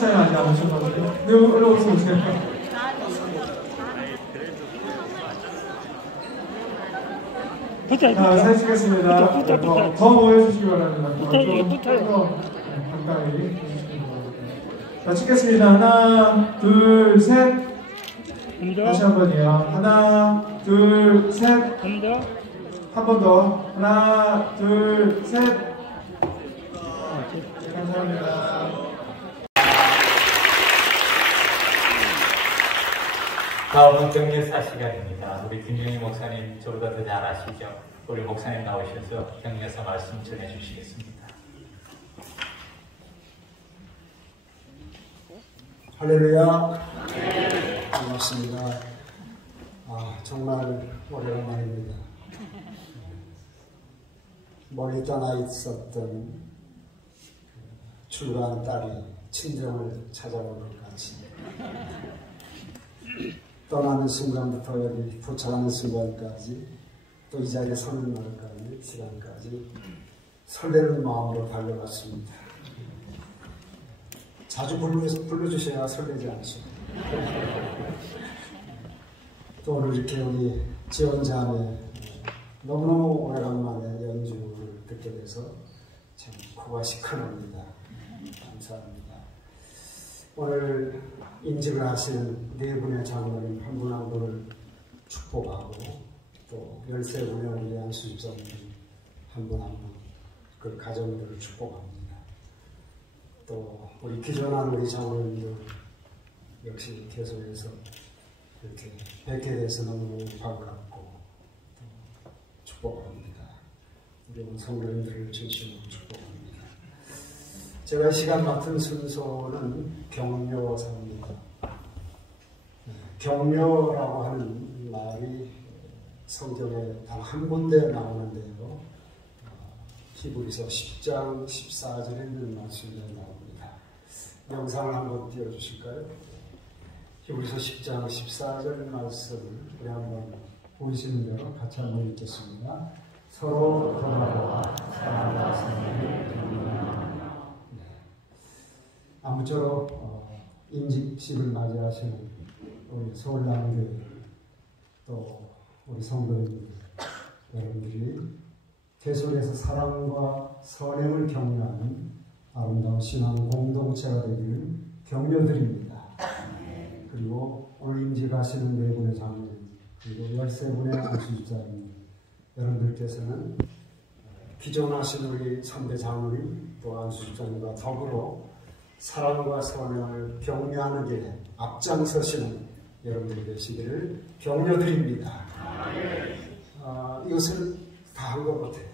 목사님 아직 안 오셨거든요. 네, 얼른 어서 오세요. 자, 사진 찍겠습니다. 더 모여주시기 바랍니다. 붙어요. 가까이 해주시기 바랍니다. 자, 찍겠습니다. 하나, 둘, 셋. 다시 한 번이요. 하나, 둘, 셋. 한 번 더. 하나, 둘, 셋. 감사합니다. 다음은 격려사 시간입니다. 우리 김영희 목사님 저보다 더 잘 아시죠? 우리 목사님 나오셔서 격려사 말씀 전해주시겠습니다. 할렐루야. 반갑습니다. 정말 오래간만입니다. 멀리 떠나 있었던 출가한 딸이 친정을 찾아오는 것 같이 떠나는 순간부터 여기 도착하는 순간까지 또 이 자리에 서는 날까지 시간까지 설레는 마음으로 달려갔습니다. 자주 불러주셔야 설레지 않습니다. 또 오늘 이렇게 우리 지원자매 너무너무 오래간만에 연주를 듣게 돼서 참 코가 시큰합니다. 감사합니다. 오늘 임직을 하시는 네 분의 장로님 한 분 한 분을 축복하고 또 13분의 우리 안수집사님 한 분 한 분 그 가정들을 축복합니다. 또 우리 기존한 우리 장로님들 역시 계속해서 이렇게 뵙게 돼서 너무너무 반갑고 또 축복합니다. 우리 오늘 성도님들을 진심으로 축복합니다. 제가 이 시간 맡은 순서는 격려사입니다. 격려라고 하는 말이 성경에 단 한 군데 나오는데요. 히브리서 10장 14절에 있는 말씀이 나옵니다. 영상을 한번 띄워주실까요? 히브리서 10장 14절 말씀을 우리 한번 보이시는 대로 같이 한번 읽겠습니다. 서로 돌아보아 사랑과 성령을 격려하며. 아무쪼록 임직식을 맞이하시는 우리 서울남교회 또 우리 성도님들 여러분들이 계속해서 사랑과 선행을 격려하는 아름다운 신앙 공동체가 되기를 격려드립니다. 그리고 오늘 임직하시는 네 분의 장로님 그리고 13분의 안수집사님 여러분들께서는 기존하신 우리 선배 장로님 또 안수집사님과 더불어 사랑과 선행을 격려하는 길에 앞장서시는 여러분들이 되시기를 격려드립니다. 이것을 다 한 것 같아요.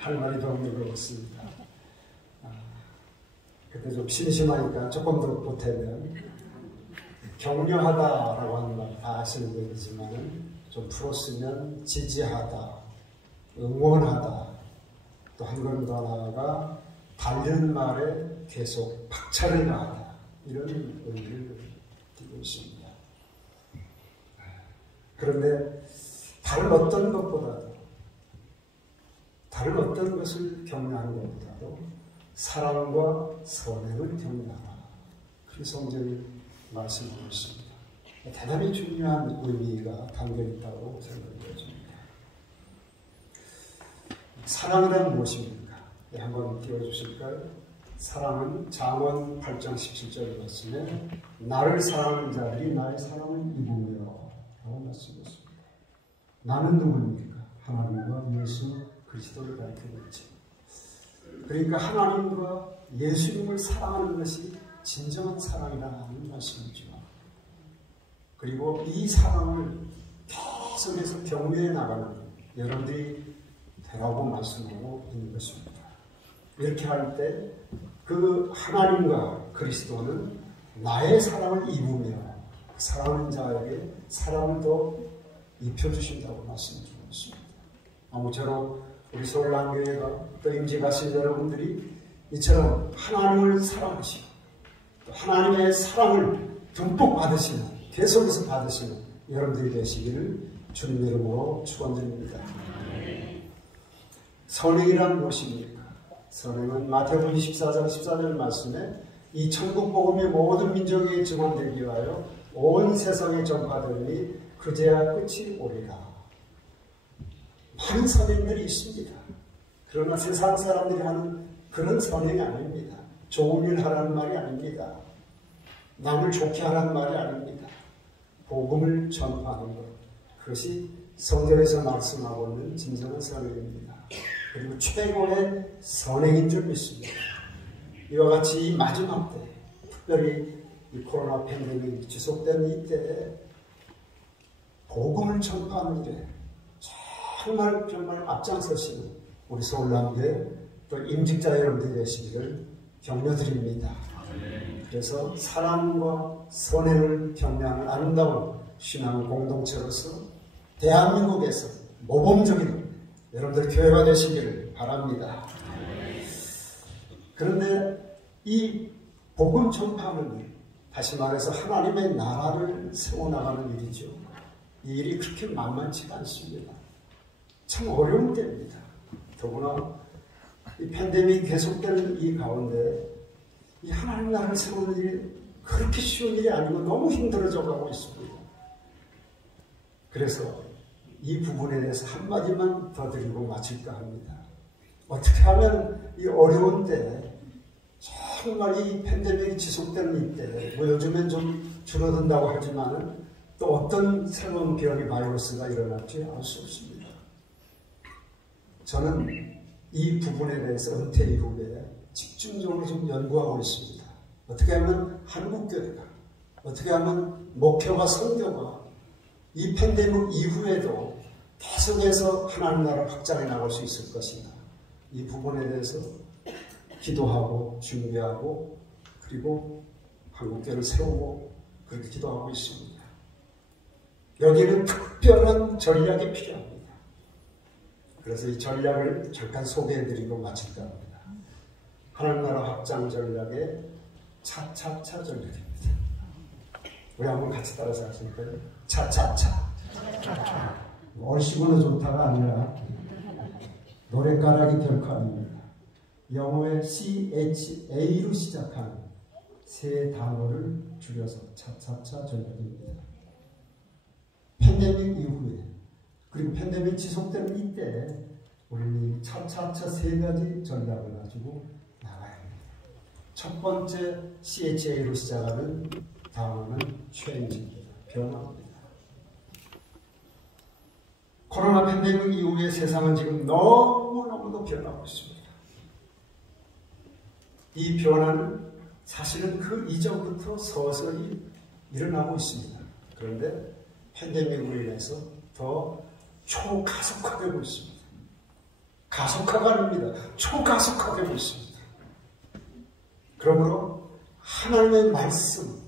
할 말이 더 없는 것 같습니다. 그때 좀 심심하니까 조금 더 보태면 격려하다라고 하는 말 다 아시는 분이지만 좀 풀었으면 지지하다, 응원하다, 또 한 걸음 더 나아가 달리는 말에 계속 박차를 가하다 이런 의미를 띠고 있습니다. 그런데 다른 어떤 것보다도 다른 어떤 것을 격려하는 것보다도 사랑과 선행을 격려하라. 그렇게 성경이 말씀하고 있습니다. 대단히 중요한 의미가 담겨있다고 생각합니다. 사랑이란 무엇입니까? 네, 한번 띄워주실까요? 사랑은 잠언 8장 17절 말씀에 나를 사랑하는 자들이 나의 사랑을 입으며 라고 말씀했습니다. 나는 누구입니까? 하나님과 예수 그리스도를 가리키고 있죠. 그러니까 하나님과 예수님을 사랑하는 것이 진정한 사랑이라는 말씀이죠. 그리고 이 사랑을 계속해서 격려해 나가는 여러분들이 되라고 말씀하고 있는 것입니다. 이렇게 할 때 그 하나님과 그리스도는 나의 사랑을 입으며 사랑하는 자에게 사랑을 더 입혀주신다고 말씀드리고 있습니다. 아무쪼록 우리 서울남교회가 또 임직하신 여러분들이 이처럼 하나님을 사랑하시고 또 하나님의 사랑을 듬뿍 받으시는 계속해서 받으시는 여러분들이 되시기를 주님 이름으로 축원드립니다. 선행이란 무엇입니까? 선행은 마태복음 24장 14절 말씀에 이 천국 복음이 모든 민족에게 증언되기 위하여 온 세상에 전파되니 그제야 끝이 오리라. 많은 선행들이 있습니다. 그러나 세상 사람들이 하는 그런 선행이 아닙니다. 좋은 일 하라는 말이 아닙니다. 남을 좋게 하라는 말이 아닙니다. 복음을 전파하는 것, 그것이 성경에서 말씀하고 있는 진정한 선행입니다. 그리고 최고의 선행인 줄 믿습니다. 이와 같이 이 마지막 때, 특별히 이 코로나 팬데믹이 지속된 이때에 복음을 전파하는 일에 정말 앞장서시는 우리 서울남교회 또 임직자 여러분들이 되시기를 격려드립니다. 그래서 사랑과 선행을 격려하는 아름다운 신앙 공동체로서 대한민국에서 모범적인 여러분들 교회가 되시기를 바랍니다. 그런데 이 복음 전파하는 일, 다시 말해서 하나님의 나라를 세워나가는 일이죠. 이 일이 그렇게 만만치가 않습니다. 참 어려운 때입니다. 더구나 이 팬데믹이 계속되는 이 가운데 이 하나님 나라를 세우는 일이 그렇게 쉬운 일이 아니고 너무 힘들어져 가고 있습니다. 그래서 이 부분에 대해서 한마디만 더 드리고 마칠까 합니다. 어떻게 하면 이 어려운 때, 정말 이 팬데믹이 지속되는 이때, 뭐 요즘엔 좀 줄어든다고 하지만은 또 어떤 새로운 변이 바이러스가 일어날지 알 수 없습니다. 저는 이 부분에 대해서 은퇴 이후에 집중적으로 좀 연구하고 있습니다. 어떻게 하면 한국교회가, 어떻게 하면 목회와 선교가 이 팬데믹 이후에도 계속해서 하나님 나라를 확장해 나갈 수 있을 것인가. 이 부분에 대해서 기도하고 준비하고 그리고 한국교회를 세우고 그렇게 기도하고 있습니다. 여기는 특별한 전략이 필요합니다. 그래서 이 전략을 잠깐 소개해드리고 마칠까 합니다. 하나님 나라 확장 전략의 차차차 전략입니다. 우리 한번 같이 따라서 하실까요? 차차차. 얼씨구나 좋다가 아니라 노랫가락이 결코 아닙니다. 영어의 CHA로 시작하는 세 단어를 줄여서 차차차 전략입니다. 팬데믹 이후에 그리고 팬데믹 지속되는 이때 우리는 차차차 세 가지 전략을 가지고 나가야 합니다. 첫 번째 CHA로 시작하는 단어는 change입니다. 변화입니다. 코로나 팬데믹 이후에 세상은 지금 너무너무도 변하고 있습니다. 이 변화는 사실은 그 이전부터 서서히 일어나고 있습니다. 그런데 팬데믹으로 인해서 더 초가속화되고 있습니다. 가속화가 아닙니다. 초가속화되고 있습니다. 그러므로 하나님의 말씀,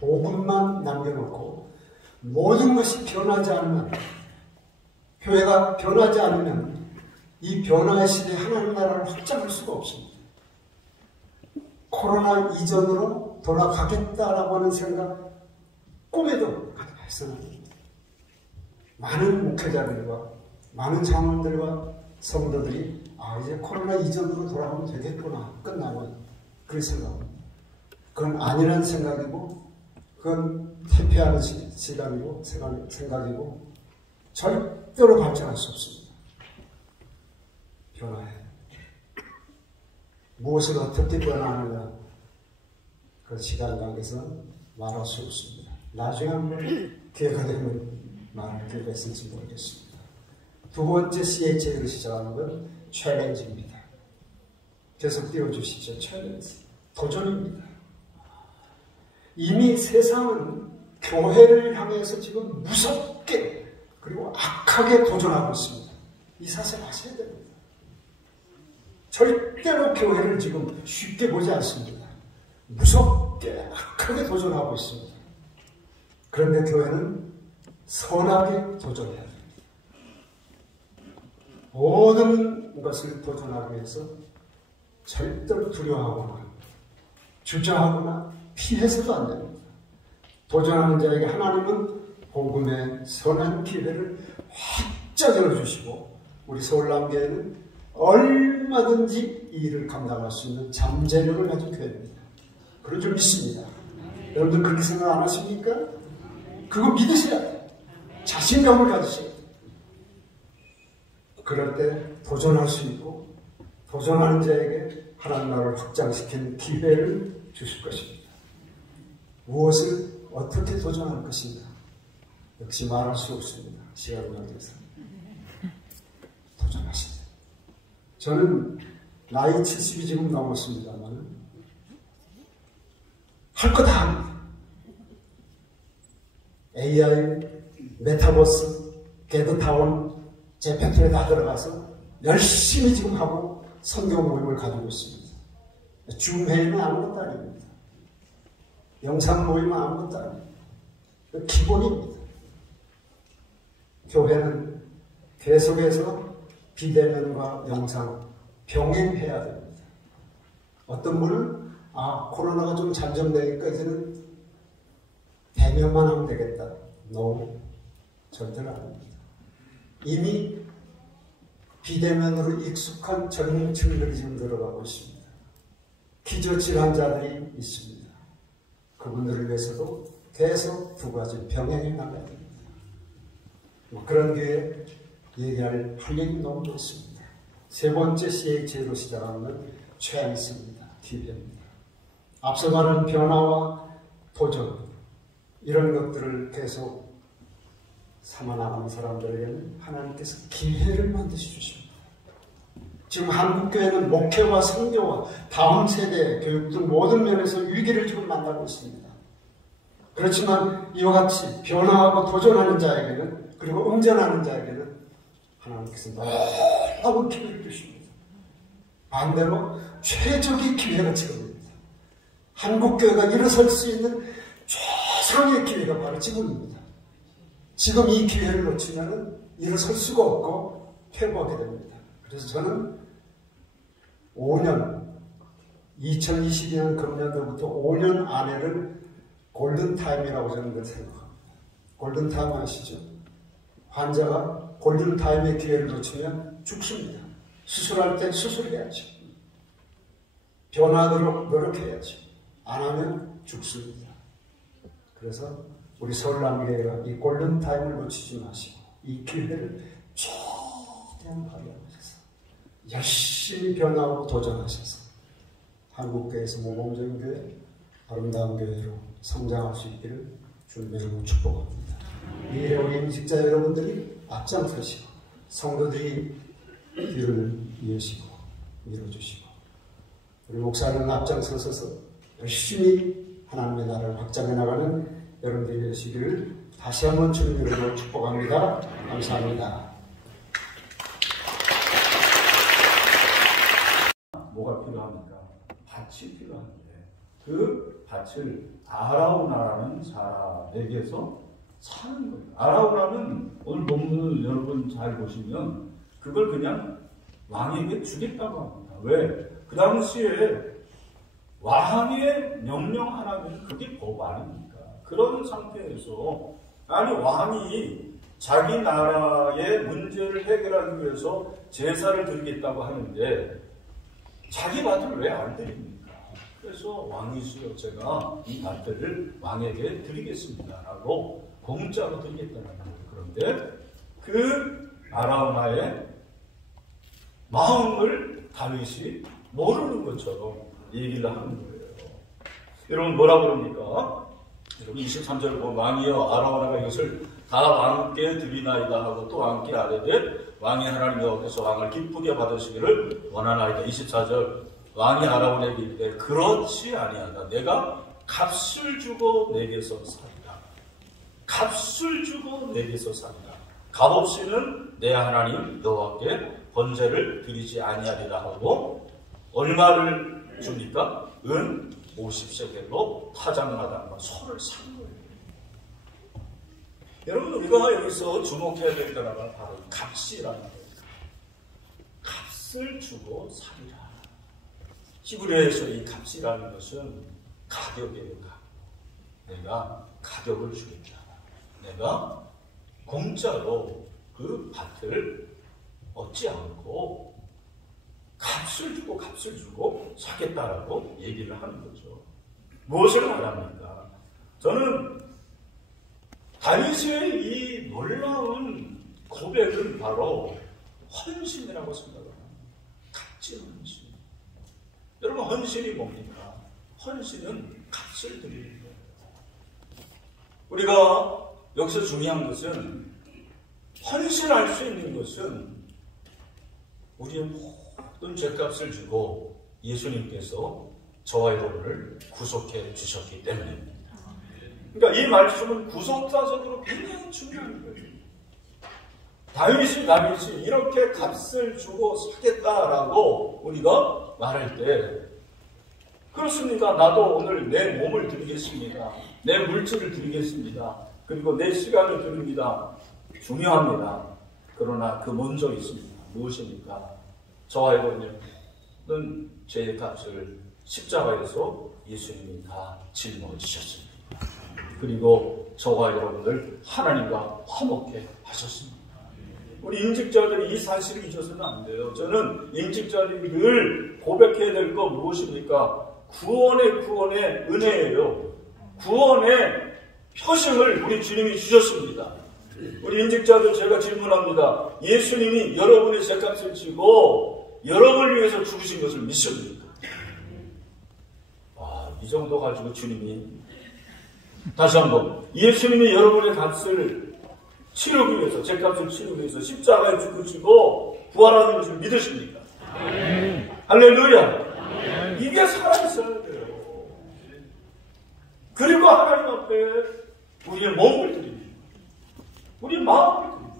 복음만 남겨놓고 모든 것이 변하지 않으면, 교회가 변하지 않으면 이 변화의 시대에 하나님 나라를 확장할 수가 없습니다. 코로나 이전으로 돌아가겠다라고 하는 생각 꿈에도 해서는 안 됩니다. 많은 목회자들과 많은 장로들과 성도들이 이제 코로나 이전으로 돌아가면 되겠구나, 끝나면 그렇게 생각합니다. 그건 아니라는 생각이고 그건 퇴폐하는 시간이고 생각이고 절대로 발전할 수 없습니다. 변화해. 무엇을 어떻게 변화하느냐, 그 시간 관계에서는 말할 수 없습니다. 나중에 한번 기회가 되면 말할 기회가 있을지 모르겠습니다. 두 번째 CHA로 시작하는 건 챌린지입니다. 계속 띄워주시죠. 챌린지. 도전입니다. 이미 세상은 교회를 향해서 지금 무섭게 그리고 악하게 도전하고 있습니다. 이 사실 아셔야 됩니다. 절대로 교회를 지금 쉽게 보지 않습니다. 무섭게 악하게 도전하고 있습니다. 그런데 교회는 선하게 도전해야 됩니다. 모든 것을 도전하기 위해서 절대로 두려워하거나 주저하거나 피해서도 안 됩니다. 도전하는 자에게 하나님은 복음의 선한 기회를 확장 열어주시고 우리 서울남교회는 얼마든지 이 일을 감당할 수 있는 잠재력을 가진 교회입니다. 그런 줄 믿습니다. 여러분들 그렇게 생각 안 하십니까? 그거 믿으셔야 돼요. 자신감을 가지셔야 돼요. 그럴 때 도전할 수 있고 도전하는 자에게 하나님 나라를 확장시키는 기회를 주실 것입니다. 무엇을 어떻게 도전할 것인가? 역시 말할 수 없습니다. 시간을 관계해서 도전하십니다. 저는 나이 70이 지금 넘었습니다만 할 거 다 합니다. AI, 메타버스, 게드타운, 제 팩토리에 다 들어가서 열심히 지금 하고 성경 모임을 가지고 있습니다. 줌 회의는 아무것도 아닙니다. 영상 모임은 아무것도 아닙니다. 기본입니다. 교회는 계속해서 비대면과 영상 병행해야 됩니다. 어떤 분은 코로나가 좀 잠정되니까 이제는 대면만 하면 되겠다. No, 절대로 아닙니다. 이미 비대면으로 익숙한 젊은 층들이 지금 들어가고 있습니다. 기저질환자들이 있습니다. 그분들을 위해서도 계속 두 가지 병행해 나가야 됩니다. 그런 게 얘기할 얘기 너무 많습니다. 세 번째 CHA로 시작하는 찬스입니다. 기회입니다. 앞서 말한 변화와 도전 이런 것들을 계속 삼아나가는 사람들에게는 하나님께서 기회를 만드시 주십니다. 지금 한국교회는 목회와 선교와 다음 세대 교육 등 모든 면에서 위기를 지금 만나고 있습니다. 그렇지만 이와 같이 변화하고 도전하는 자에게는 그리고 응전하는 자에게는 하나님께서 너무 기회를 주십니다. 반대로 최적의 기회가 지금입니다. 한국교회가 일어설 수 있는 최상의 기회가 바로 지금입니다. 지금 이 기회를 놓치면 일어설 수가 없고 퇴보하게 됩니다. 그래서 저는 5년, 2022년 금년도부터 5년 안에를 골든타임이라고 저는 생각합니다. 골든타임 아시죠? 환자가 골든타임의 기회를 놓치면 죽습니다. 수술할 때 수술해야죠. 변화하도록 노력해야죠. 안 하면 죽습니다. 그래서 우리 서울남교회가 이 골든타임을 놓치지 마시고 이 기회를 최대한 발휘하셔서 열심히 변화하고 도전하셔서 한국교회에서 모범적인 교회, 아름다운 교회로 성장할 수 있기를 주님으로 축복합니다. 미래 우리 임직자 여러분들이 앞장서시고 성도들이 뒤를 이으시고 밀어주시고 우리 목사는 앞장서서 열심히 하나님의 나라를 확장해 나가는 여러분들이 되시기를 다시 한번 주님 이름으로 축복합니다. 감사합니다. 뭐가 필요합니까? 밭이 필요한데 그 밭을 아라우나라는 사람에게서 사는 거예요. 아라우나는 오늘 본문을 여러분 잘 보시면 그걸 그냥 왕에게 주겠다고 합니다. 왜? 그 당시에 왕의 명령 하나면 그게 법 아닙니까? 그런 상태에서 아니 왕이 자기 나라의 문제를 해결하기 위해서 제사를 드리겠다고 하는데 자기 밭을 왜 안 드립니까? 그래서 왕이시여 제가 이 밭들을 왕에게 드리겠습니다 라고 공짜로 드리겠다는 거예요. 그런데 그 아라우나의 마음을 다윗이 모르는 것처럼 얘기를 하는 거예요. 여러분 뭐라 그럽니까? 여러분 23절 보면 왕이여 아라우나가 이것을 다 왕께 드리나이다 하고 또 왕께 아뢰되 왕이 하나님 여호와께서 왕을 기쁘게 받으시기를 원하나이다. 24절 왕이 아라우나에게 이르되 그렇지 아니하다. 내가 값을 주고 내게서 살리라. 값을 주고 내게서 살리라. 값없이는 내 하나님 여호와께 번제를 드리지 아니하리라 하고 얼마를 줍니까? 은 50세겔로 타작마당과 소를 산 거예요. 여러분 우리가 여기서 주목해야 될 거라면 바로 값이라는 거예요. 값을 주고 살리라. 히브리어에서 이 값이라는 것은 가격이에요. 내가 가격을 주겠다. 내가 공짜로 그 밭을 얻지 않고 값을 주고 사겠다라고 얘기를 하는 거죠. 무엇을 말합니까? 저는 다윗의 이 놀라운 고백은 바로 헌신이라고 생각을 합니다. 값진 헌신. 여러분, 헌신이 뭡니까? 헌신은 값을 드리는 거예요. 우리가 여기서 중요한 것은, 헌신할 수 있는 것은 우리의 모든 죄값을 주고 예수님께서 저와 여러분을 구속해 주셨기 때문입니다. 그러니까 이 말씀은 구속사적으로 굉장히 중요한 거예요. 다윗이 이렇게 값을 주고 사겠다라고 우리가 말할 때, 그렇습니까? 나도 오늘 내 몸을 드리겠습니다. 내 물질을 드리겠습니다. 그리고 내 시간을 드립니다. 중요합니다. 그러나 그 먼저 있습니다. 무엇입니까? 저와 여러분은 죄의 값을 십자가에서 예수님이 다 짊어지셨습니다. 그리고 저와 여러분을 하나님과 화목해 하셨습니다. 우리 임직자들이 이 사실을 잊어서는 안 돼요. 저는 임직자들이 늘 고백해야 될 거 무엇입니까? 구원의 은혜예요. 구원의 표징을 우리 주님이 주셨습니다. 우리 임직자들 제가 질문합니다. 예수님이 여러분의 죄값을 지고 여러분을 위해서 죽으신 것을 믿습니까? 이 정도 가지고 주님이, 다시 한번, 예수님이 여러분의 값을 치르기 위해서, 죄값을 치르기 위해서 십자가에 죽으시고 부활하는 것을 믿으십니까? 할렐루야! 이게 살아있어야 돼요. 그리고 하나님 앞에 우리의 몸을 드립니다. 우리 마음을 드립니다.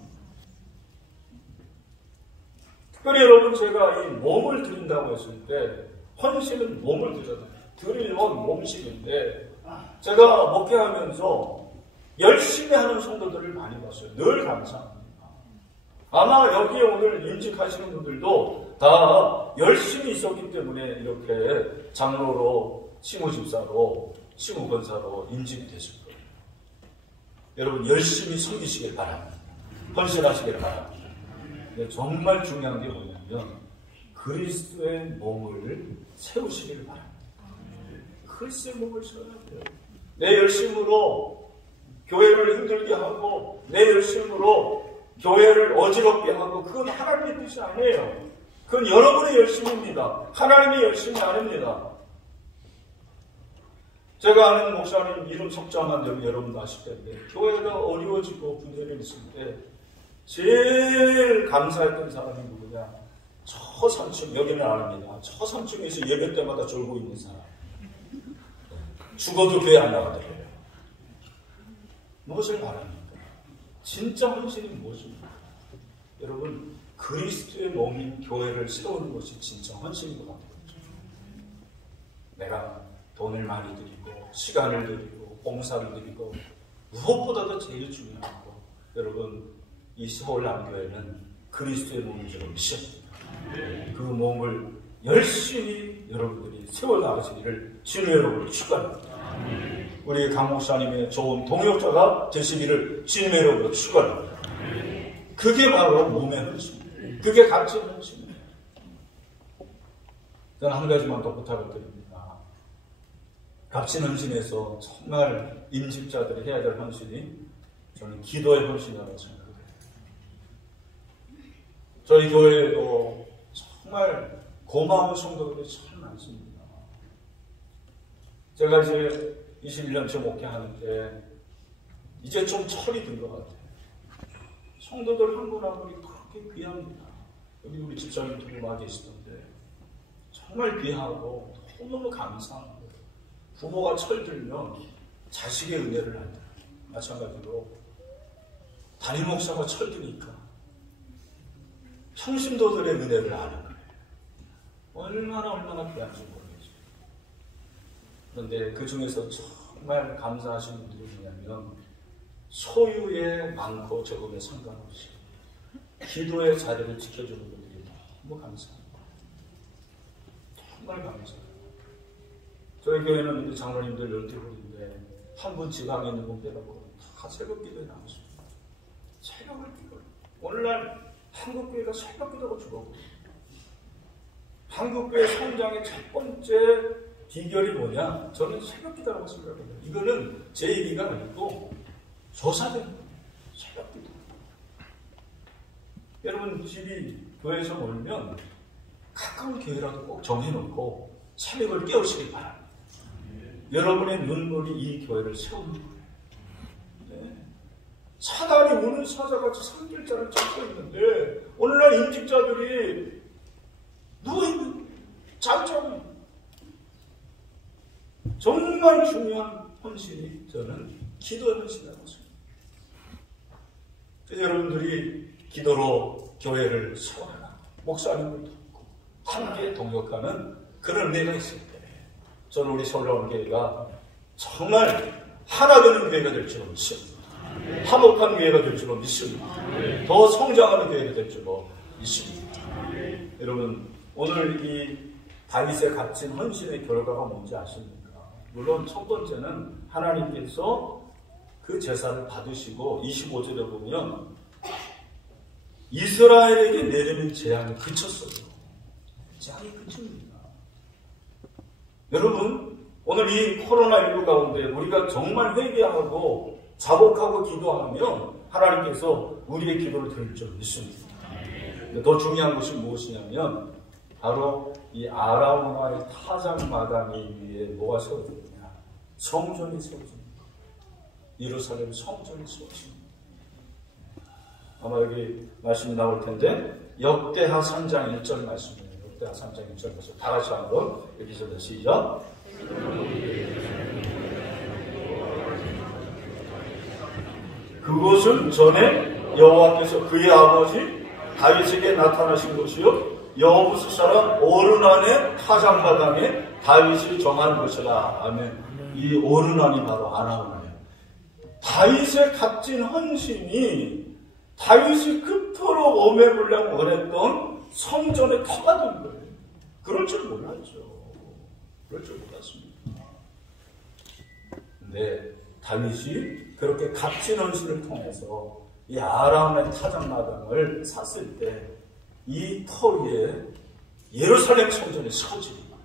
특별히 여러분, 제가 이 몸을 드린다고 했을 때, 헌신은 몸을 드리는 몸식인데, 제가 목회하면서 열심히 하는 성도들을 많이 봤어요. 늘 감사합니다. 아마 여기에 오늘 임직하시는 분들도 다 열심히 있었기 때문에 이렇게 장로로, 치무집사로, 치무권사로 임직이 됐을 거예요. 여러분, 열심히 섬기시길 바랍니다. 헌신하시길 바랍니다. 근데 정말 중요한 게 뭐냐면 그리스도의 몸을 세우시길 바랍니다. 그리스도의 몸을 세워야 돼요. 내 열심으로 교회를 힘들게 하고 내 열심으로 교회를 어지럽게 하고, 그건 하나님의 뜻이 아니에요. 그건 여러분의 열심입니다. 하나님의 열심이 아닙니다. 제가 아는 목사님 이름 석자만 되면 여러분도 아실 텐데, 교회가 어려워지고 분열이 있을 때 제일 감사했던 사람이 누구냐? 저 3층, 여기는 안 합니다. 저 3층에서 예배 때마다 졸고 있는 사람. 죽어도 교회 안 나가더래요. 무엇을 말합니까? 진짜 헌신이 무엇입니까? 여러분, 그리스도의 몸인 교회를 세우는 것이 진짜 헌신인 것 같아요. 내가 돈을 많이 드리고 시간을 드리고 봉사를 드리고, 무엇보다도 제일 중요한 거, 여러분, 이 서울남교회는 그리스도의 몸인 줄 믿습니다. 그 몸을 열심히 여러분들이 세워나가시기를 주님의 여러분을 축원합니다. 우리 강 목사님의 좋은 동역자가 되시기를 주님의 이름으로 축원합니다. 그게 바로 몸의 헌신입니다. 그게 값진 헌신입니다. 저는 한 가지만 더 부탁을 드립니다. 값진 헌신에서 정말 임직자들이 해야 될 헌신이, 저는 기도의 헌신이라고 생각해요. 저희 교회에도 정말 고마운 성도들이 참 많습니다. 제가 이제 21년째 목회하는데 이제 좀 철이 든 것 같아요. 성도들 한 분 한 분이 그렇게 귀합니다. 여기 우리 집사님 두 분 와 계시던데 정말 귀하고 너무너무 감사한 거예요. 부모가 철들면 자식의 은혜를 한다. 마찬가지로 담임 목사가 철드니까 평신도들의 은혜를 아는 거예요. 얼마나 귀한지 모르겠어요. 그런데 그 중에서 정말 감사하신 분들이 뭐냐면, 소유에 많고 적음에 상관없이 기도의 자리를 지켜주는 분들이 너무 감사합니다. 정말 감사해요. 저희 교회는 이제 장로님들 12분인데 한 분 지방에 있는 분 빼놓고 다 새벽 기도에 나왔습니다. 새벽을 기도해요. 오늘날 한국교회가 새벽 기도가 죽었고, 한국교회 성장의 첫 번째 비결이 뭐냐? 저는 새벽기도라고 생각해요. 이거는 제 얘기가 아니고 조사된 거예요. 새벽기도. 여러분 집이 교회에서 멀면 가까운 교회라도 꼭 정해놓고 새벽을 깨우시기 바랍니다. 여러분의 눈물이 이 교회를 세우는 거예요. 네. 사단이 우는 사자같이 산길자를 찾고 있는데 오늘날 임직자들이 누워있는 잠자고 정말 중요한 헌신이 저는 기도의 헌신이라고 생각합니다. 그래서 여러분들이 기도로 교회를 세워라, 목사님을 돕고 함께 동역하는 그런 은혜가 있을 때 저는 우리 서울나온교회가 정말 하나 되는 교회가 될 줄로 믿습니다. 화목한 교회가 될 줄로 믿습니다. 더 성장하는 교회가 될 줄로 믿습니다. 여러분 오늘 이 다윗의 값진 헌신의 결과가 뭔지 아십니까? 물론 첫 번째는 하나님께서 그 제사를 받으시고 25절에 보면 이스라엘에게 내리는 재앙이 그쳤어요. 재앙이 그칩니다. 여러분 오늘 이 코로나19 가운데 우리가 정말 회개하고 자복하고 기도하면 하나님께서 우리의 기도를 들을 줄 믿습니다. 더 중요한 것이 무엇이냐면 바로 이 아라우나의 타작 마당이 위에 뭐가 세워집니까? 성전이 세워집니다. 예루살렘 성전이 세워집니다. 아마 여기 말씀이 나올 텐데 역대하 3장 1절 말씀이에요. 역대하 3장 1절 말씀 다 같이 한번 여기서 시작. 그것은 전에 여호와께서 그의 아버지 다윗에게 나타나신 것이요 여호부스 사람 오르난의 타작마당에 다윗이 정한 것이라. 아멘. 이 오르난이 바로 아라우나예요. 다윗의 값진 헌신이 다윗이 그토록 오매불량 원했던 성전의 터가 된 거예요. 그럴 줄 몰랐죠. 그럴 줄 몰랐습니다. 근데 다윗이 그렇게 값진 헌신을 통해서 이 아라운의 타작마당을 샀을 때 이 터 위에 예루살렘 성전이 세워지는 거예요.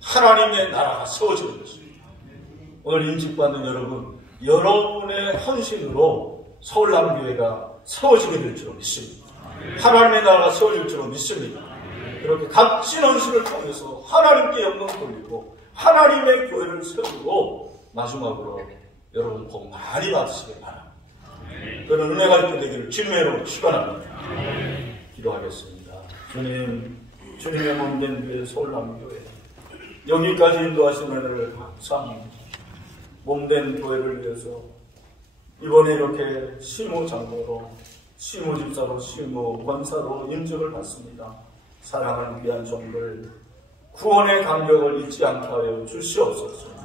하나님의 나라가 세워지는 것입니다. 오늘 임직받는 여러분, 여러분의 헌신으로 서울남교회가 세워지게 될 줄로 믿습니다. 하나님의 나라가 세워질 줄로 믿습니다. 그렇게 값진 헌신을 통해서 하나님께 영광 돌리고 하나님의 교회를 세우고 마지막으로 여러분 복 많이 받으시길 바랍니다. 그런 은혜가 있게 되기를 주님의 이름으로 축원합니다. 기도하겠습니다. 주님, 주님의 몸된 교회 서울남교회 여기까지 인도하신 은혜를 감사합니다. 몸된 교회를 위해서 이번에 이렇게 시무장로로 시무집사로 시무권사로 인정을 받습니다. 사랑하는 귀한 종들 구원의 감격을 잊지 않게 하여 주시옵소서.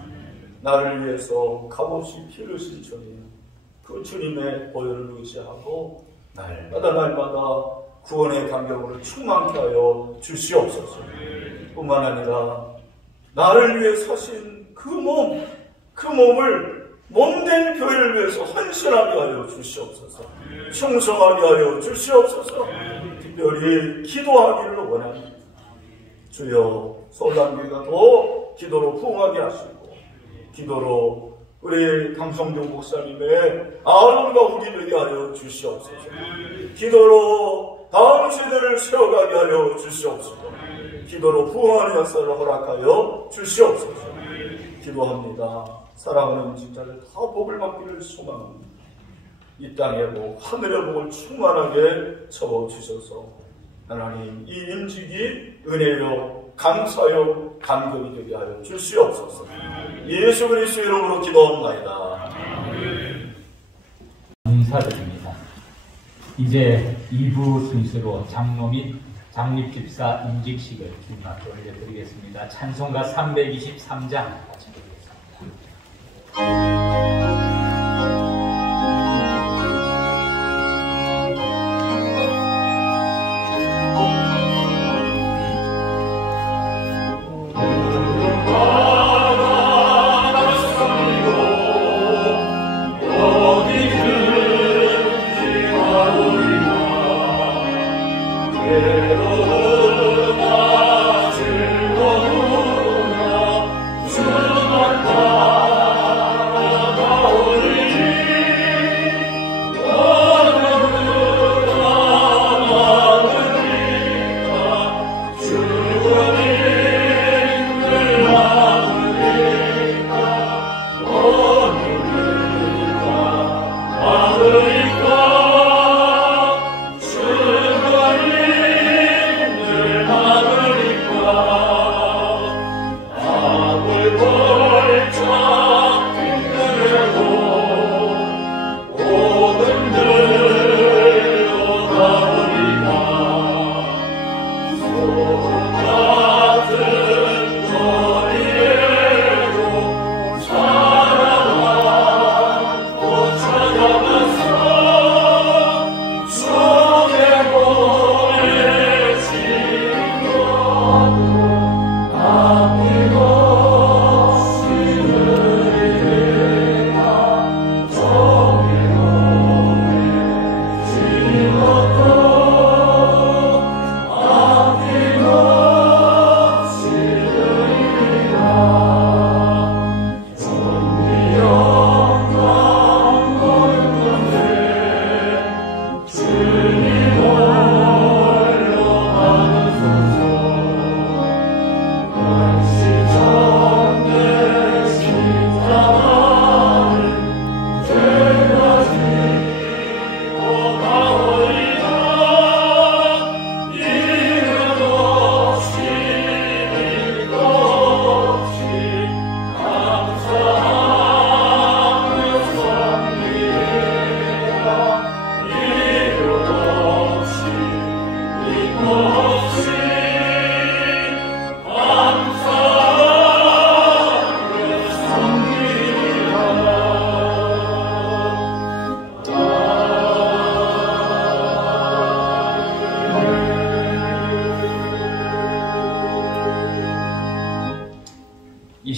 나를 위해서 값없이 피를 흘리신 주님, 그 주님의 보혈을 의지하고 날마다 구원의 감격으로 충만케 하여 주시옵소서. 뿐만 아니라 나를 위해 서신 그 몸을 몸된 교회를 위해서 헌신하게 하여 주시옵소서. 충성하게 하여 주시옵소서. 특별히 기도하기를 원합니다. 주여, 서울남교회가 더 기도로 부흥하게 하시고 기도로 우리 강성종 목사님의 아름과 우리 되게 하여 주시옵소서. 기도로 다음 세대를 세워가게 하여 주시옵소서. 기도로 부흥하는 역사를 허락하여 주시옵소서. 기도합니다. 사랑하는 임직자들 다 복을 받기를 소망합니다. 이 땅의 복, 하늘의 복을 충만하게 채워주셔서 하나님 이 임직이 은혜요, 감사요, 감격이 되게 하여 주시옵소서. 예수 그리스도의 이름으로 기도합니다. 감사드립니다. 이제 2부 순서로 장로 및 장립집사 임직식을 기념하도록 올려드리겠습니다. 찬송가 323장 같이 드리겠습니다.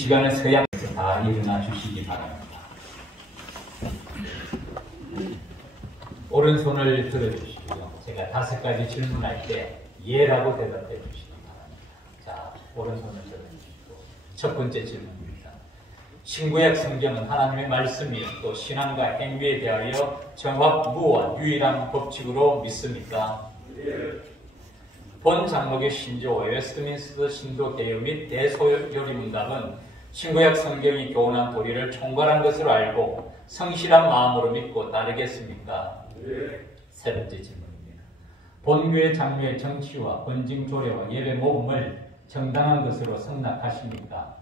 시간에 서양에서 다 일어나 주시기 바랍니다. 오른손을 들어주시고요. 제가 5가지 질문할 때 예라고 대답해 주시기 바랍니다. 자, 오른손을 들어주시고 첫 번째 질문입니다. 신구약 성경은 하나님의 말씀이요 또 신앙과 행위에 대하여 정확무와 유일한 법칙으로 믿습니까? 본 장로교 신조 웨스트민스터 신도 개요 및 대소요리 문답은 신구약 성경이 교훈한 도리를 총괄한 것으로 알고 성실한 마음으로 믿고 따르겠습니까? 세 번째 질문입니다. 본교회 장로의 정치와 번징 조례와 예배 모금을 정당한 것으로 승낙하십니까?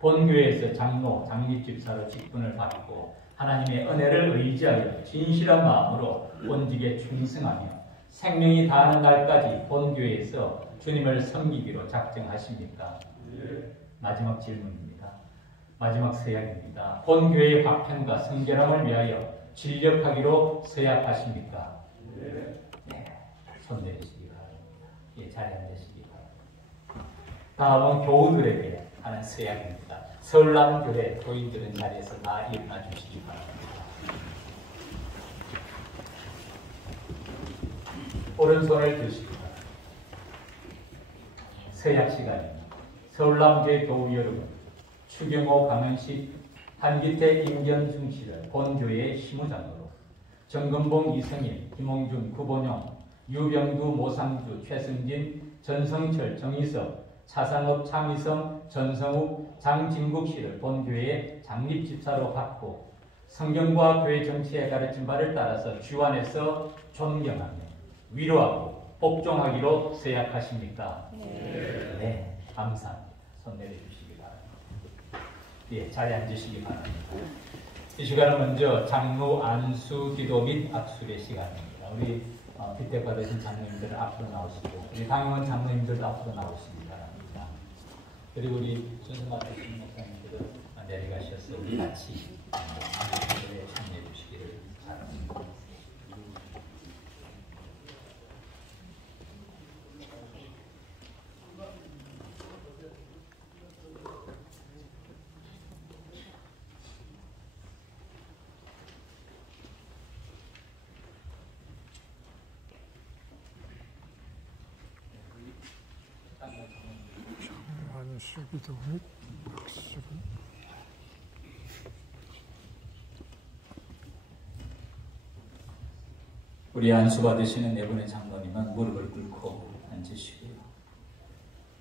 본교회에서 장로, 장립집사로 직분을 받고 하나님의 은혜를 의지하여 진실한 마음으로 본직에 충성하며 생명이 다하는 날까지 본교회에서 주님을 섬기기로 작정하십니까? 마지막 질문입니다. 마지막 서약입니다. 본교회의 화평과 성결함을 위하여 진력하기로 서약하십니까? 네. 손 내리시기 바랍니다. 예, 자리에 앉으시기 바랍니다. 다음은 교우들에게 하는 서약입니다. 서울남교회 교인들은 자리에서 다 일어나 주시기 바랍니다. 오른손을 드시기 바랍니다. 서약 시간입니다. 서울남교회 교우 여러분, 추경호, 강은식, 한기태, 임견중 씨를 본교회의 시무장으로, 정근봉, 이성일, 김홍준, 구본영, 유병두, 모상주, 최승진, 전성철, 정희석, 차상업, 창희성, 전성욱, 장진국 씨를 본교회의 장립집사로 받고 성경과 교회 정치의 가르친 바를 따라서 주 안에서 존경하며 위로하고 복종하기로 서약하십니까? 네, 감사합니다. 손 내려주시기 바랍니다. 예, 자리에 앉으시기 바랍니다. 이 시간은 먼저 장로 안수 기도 및 악수의 시간입니다. 우리 빗대 받으신 장로님들은 앞으로 나오시고 우리 당임원 장로님들도 앞으로 나오시기 바랍니다. 그리고 우리 순서 맡으신 목사님들은 내려가셔서 우리 같이 기도에 참여해 주시기를 바랍니다. 안수기도 및 박수. 우리 안수 받으시는 네 분의 장로님은 무릎을 꿇고 앉으시고요.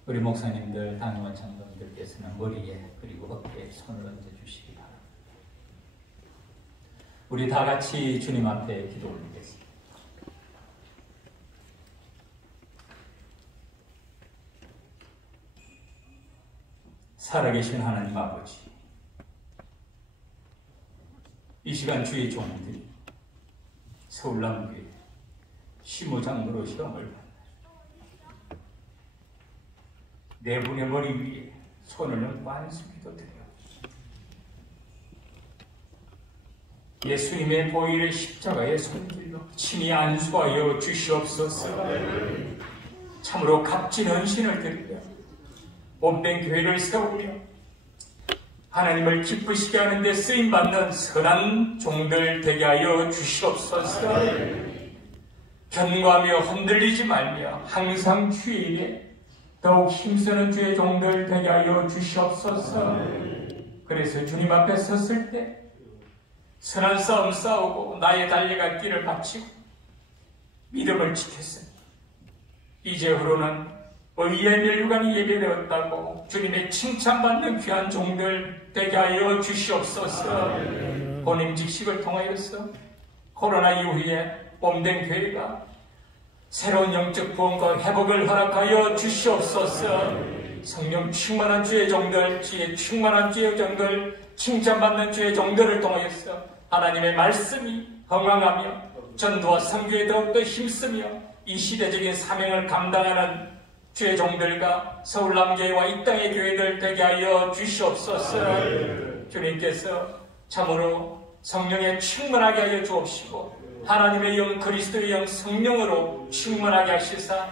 우리 목사님들, 당임원 장로님들께서는 머리에 그리고 어깨에 손을 얹어 주시기 바랍니다. 우리 다 같이 주님 앞에 기도 올리겠습니다. 살아계신 하나님 아버지, 이 시간 주의 종들이 서울남교회 시무장로로 시험을 받는 네 분의 머리 위에 손을 얹고 안수기도 드려 예수님의 보혈의 십자가에 손길로 친히 안수하여 주시옵소서. 참으로 값진 헌신을 드리며 몸된 교회를 세우며 하나님을 기쁘시게 하는 데 쓰임받는 선한 종들 되게 하여 주시옵소서. 견고하며 흔들리지 말며 항상 주의 일에 더욱 힘쓰는 주의 종들 되게 하여 주시옵소서. 그래서 주님 앞에 섰을 때 선한 싸움 싸우고 나의 달려갈 길을 바치고 믿음을 지켰으니 이제후로는 의의 멸류관이 예배되었다고 주님의 칭찬받는 귀한 종들 되게 하여 주시옵소서. 본임직식을 통하여서 코로나 이후에 몸된 교회가 새로운 영적 구원과 회복을 허락하여 주시옵소서. 성령 충만한 주의 종들, 지혜 충만한 주의 종들, 칭찬받는 주의 종들을 통하여서 하나님의 말씀이 흥황하며 전도와 선교에 더욱더 힘쓰며 이 시대적인 사명을 감당하는 주의 종들과 서울남교회와 이 땅의 교회들 되게 하여 주시옵소서. 주님께서 참으로 성령에 충만하게 하여 주옵시고 하나님의 영 그리스도의 영 성령으로 충만하게 하시사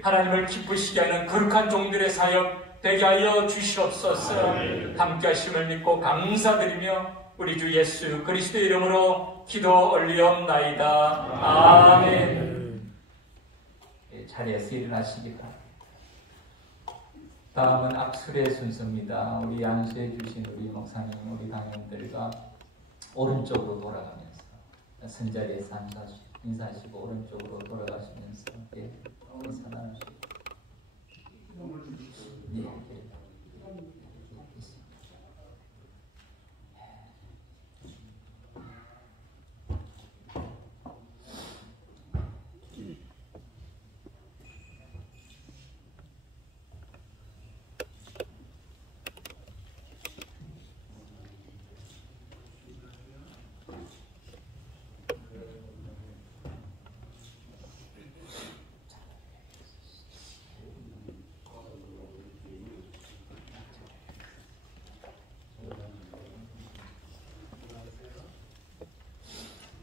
하나님을 기쁘시게 하는 거룩한 종들의 사역 되게 하여 주시옵소서. 함께 하심을 믿고 감사드리며 우리 주 예수 그리스도 이름으로 기도 올리옵나이다. 아멘. 자리에서 일어나시기 바랍니다. 다음은 악수의 순서입니다. 우리 안수해 주신 우리 목사님, 우리 당원들과 오른쪽으로 돌아가면서 선자리에서 인사하시고 오른쪽으로 돌아가시면서 인사 나누시고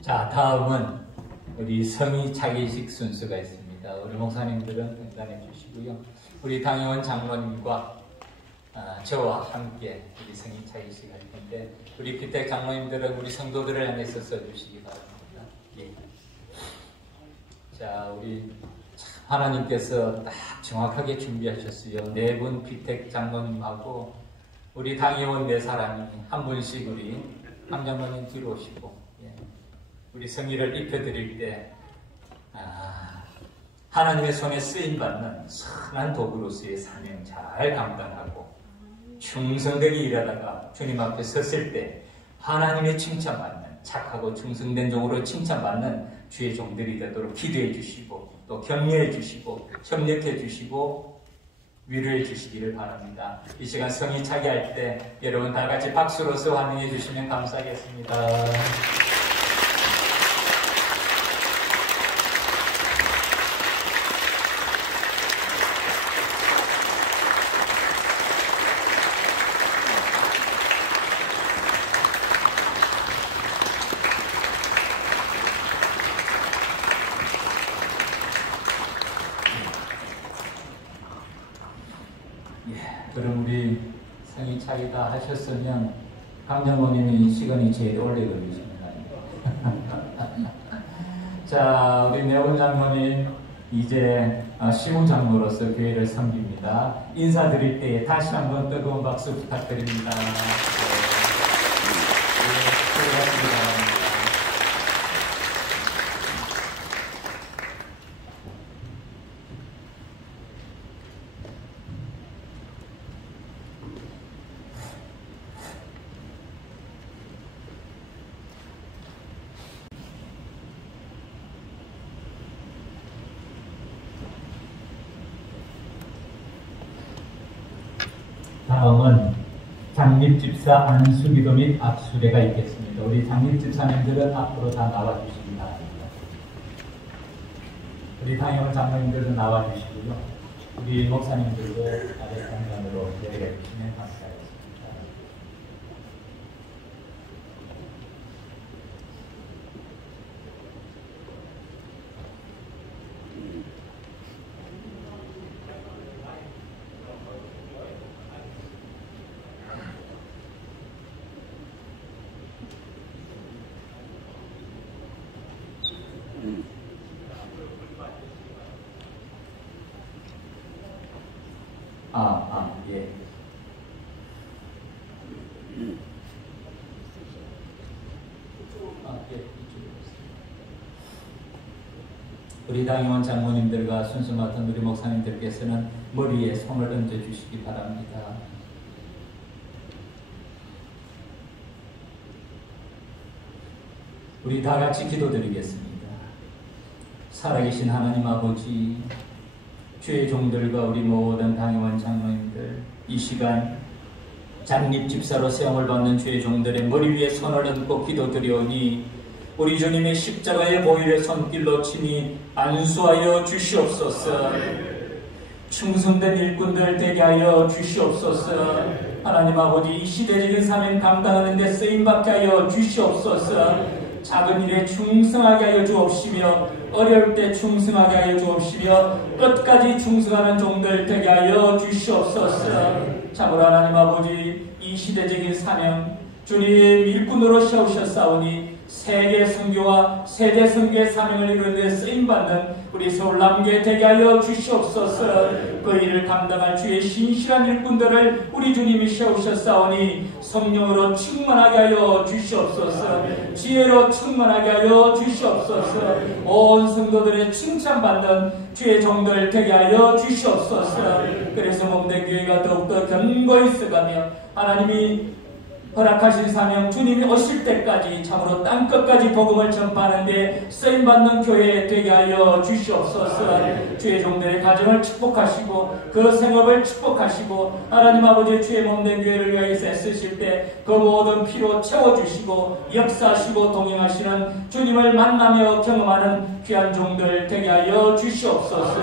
자, 다음은 우리 성의 차기식 순서가 있습니다. 우리 목사님들은 등단해 주시고요. 우리 당의원 장로님과 저와 함께 우리 성의 차기식 할 텐데 우리 피택 장로님들은 우리 성도들을 향해서 써주시기 바랍니다. 예. 자, 우리 하나님께서 딱 정확하게 준비하셨어요. 네 분 피택 장로님하고 우리 당의원 네 사람이 한 분씩 우리 한 장로님 뒤로 오시고 우리 성의를 입혀드릴 때 하나님의 손에 쓰임받는 선한 도구로서의 사명 잘 감당하고 충성되게 일하다가 주님 앞에 섰을 때 하나님의 칭찬받는 착하고 충성된 종으로 칭찬받는 주의 종들이 되도록 기도해 주시고 또 격려해 주시고 협력해 주시고 위로해 주시기를 바랍니다. 이 시간 성의 차기할 때 여러분 다 같이 박수로서 환영해 주시면 감사하겠습니다. 그럼 우리 성의 차기 다 하셨으면 강장모님이 시간이 제일 오래 걸리십니다. 자, 우리 내원 장모님 이제 시무 장로로서 교회를 섬깁니다. 인사드릴 때에 다시 한번 뜨거운 박수 부탁드립니다. 다음은 장립집사 안수기도 및 악수례가 있겠습니다. 우리 장립집사님들은 앞으로 다 나와주시기 바랍니다. 우리 당회원 장로님들도 나와주시고요. 우리 목사님들도 아래 공간으로 내려가 주시면 감사하겠습니다. 예. 우리 당의원 장모님들과 순서 맡은 우리 목사님들께서는 머리에 손을 얹어 주시기 바랍니다. 우리 다 같이 기도드리겠습니다. 살아계신 하나님 아버지, 주의 종들과 우리 모든 당의원 장로님들, 이 시간 장립집사로 세움을 받는 주의 종들의 머리 위에 손을 얹고 기도드리오니 우리 주님의 십자가의 보혈의 손길로 친히 안수하여 주시옵소서. 충성된 일꾼들 되게 하여 주시옵소서. 하나님 아버지, 이 시대적인 사명 감당하는 데 쓰임받게 하여 주시옵소서. 작은 일에 충성하게 하여 주옵시며 어려울 때 충성하게 하여 주옵시며 끝까지 충성하는 종들 되게 하여 주시옵소서. 참으로 하나님 아버지, 이 시대적인 사명 주님 일꾼으로 세우셨사오니 세계 선교와 세대 선교의 사명을 이루는 데 쓰임받는 우리 서울남교회 되게 하여 주시옵소서. 그 일을 감당할 주의 신실한 일꾼들을 우리 주님이 세우셨사오니 성령으로 충만하게 하여 주시옵소서. 지혜로 충만하게 하여 주시옵소서. 온 성도들의 칭찬받는 주의 종들 되게 하여 주시옵소서. 그래서 몸된 교회가 더욱더 견고히 서가며 하나님이 허락하신 사명 주님이 오실 때까지 참으로 땅끝까지 복음을 전파하는 데 쓰임받는 교회 되게 하여 주시옵소서. 주의 종들의 가정을 축복하시고 그 생업을 축복하시고 하나님 아버지 주의 몸된 교회를 위해서 애쓰실 때 그 모든 피로 채워주시고 역사하시고 동행하시는 주님을 만나며 경험하는 귀한 종들 되게 하여 주시옵소서.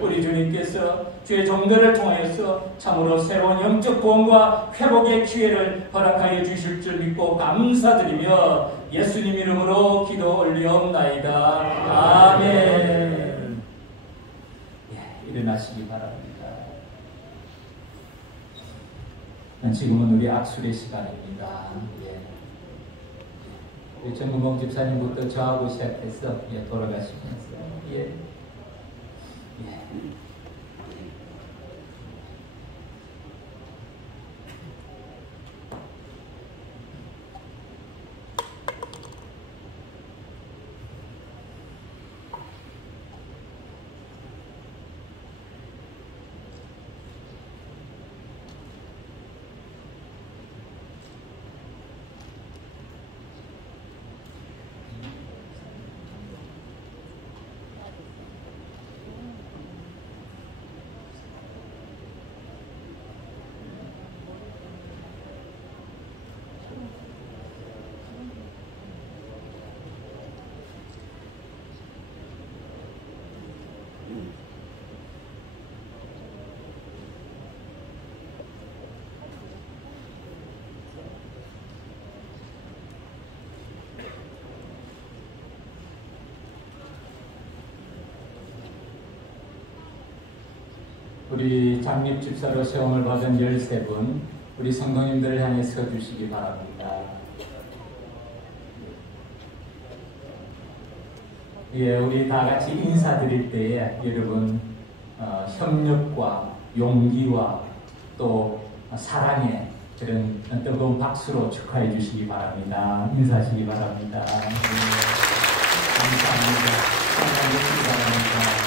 우리 주님께서 주의 종들을 통하여서 참으로 새로운 영적 구원과 회복의 기회를 허락하여 주실 줄 믿고 감사드리며 예수님 이름으로 기도 올리옵나이다. 아멘. 일어나시기 바랍니다. 지금은 우리 악술의 시간입니다. 우리 정근봉 집사님부터 저하고 시작해서 돌아가시면서 우리 장립 집사로 세움을 받은 13분 우리 성도님들을 향해 서주시기 바랍니다. 우리 다 같이 인사드릴 때에 여러분 협력과 용기와 또 사랑의 그런 뜨거운 박수로 축하해 주시기 바랍니다. 인사하시기 바랍니다. 감사합니다. 사랑해주시기 바랍니다.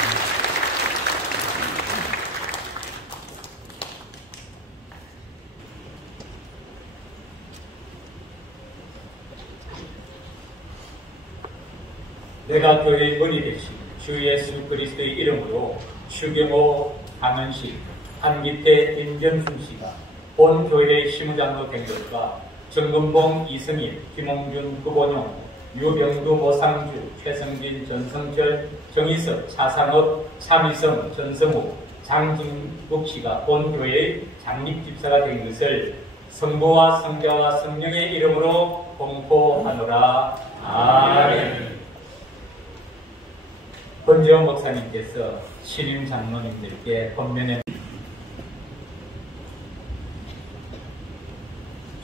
내가 교회의 본이 되신 주 예수 그리스도의 이름으로 추경호, 강은식, 한기태, 임전순씨가 본 교회의 시무장로 된 것과 정근봉, 이승일, 김홍준, 구본용, 유병두, 모상주, 최성진, 전성철, 정희석, 차상업, 차미성, 전성욱, 장진국씨가 본 교회의 장립집사가 된 것을 성부와 성자와 성령의 이름으로 공포하노라. 아멘. 권지원 목사님께서 신임 장로님들께 권면에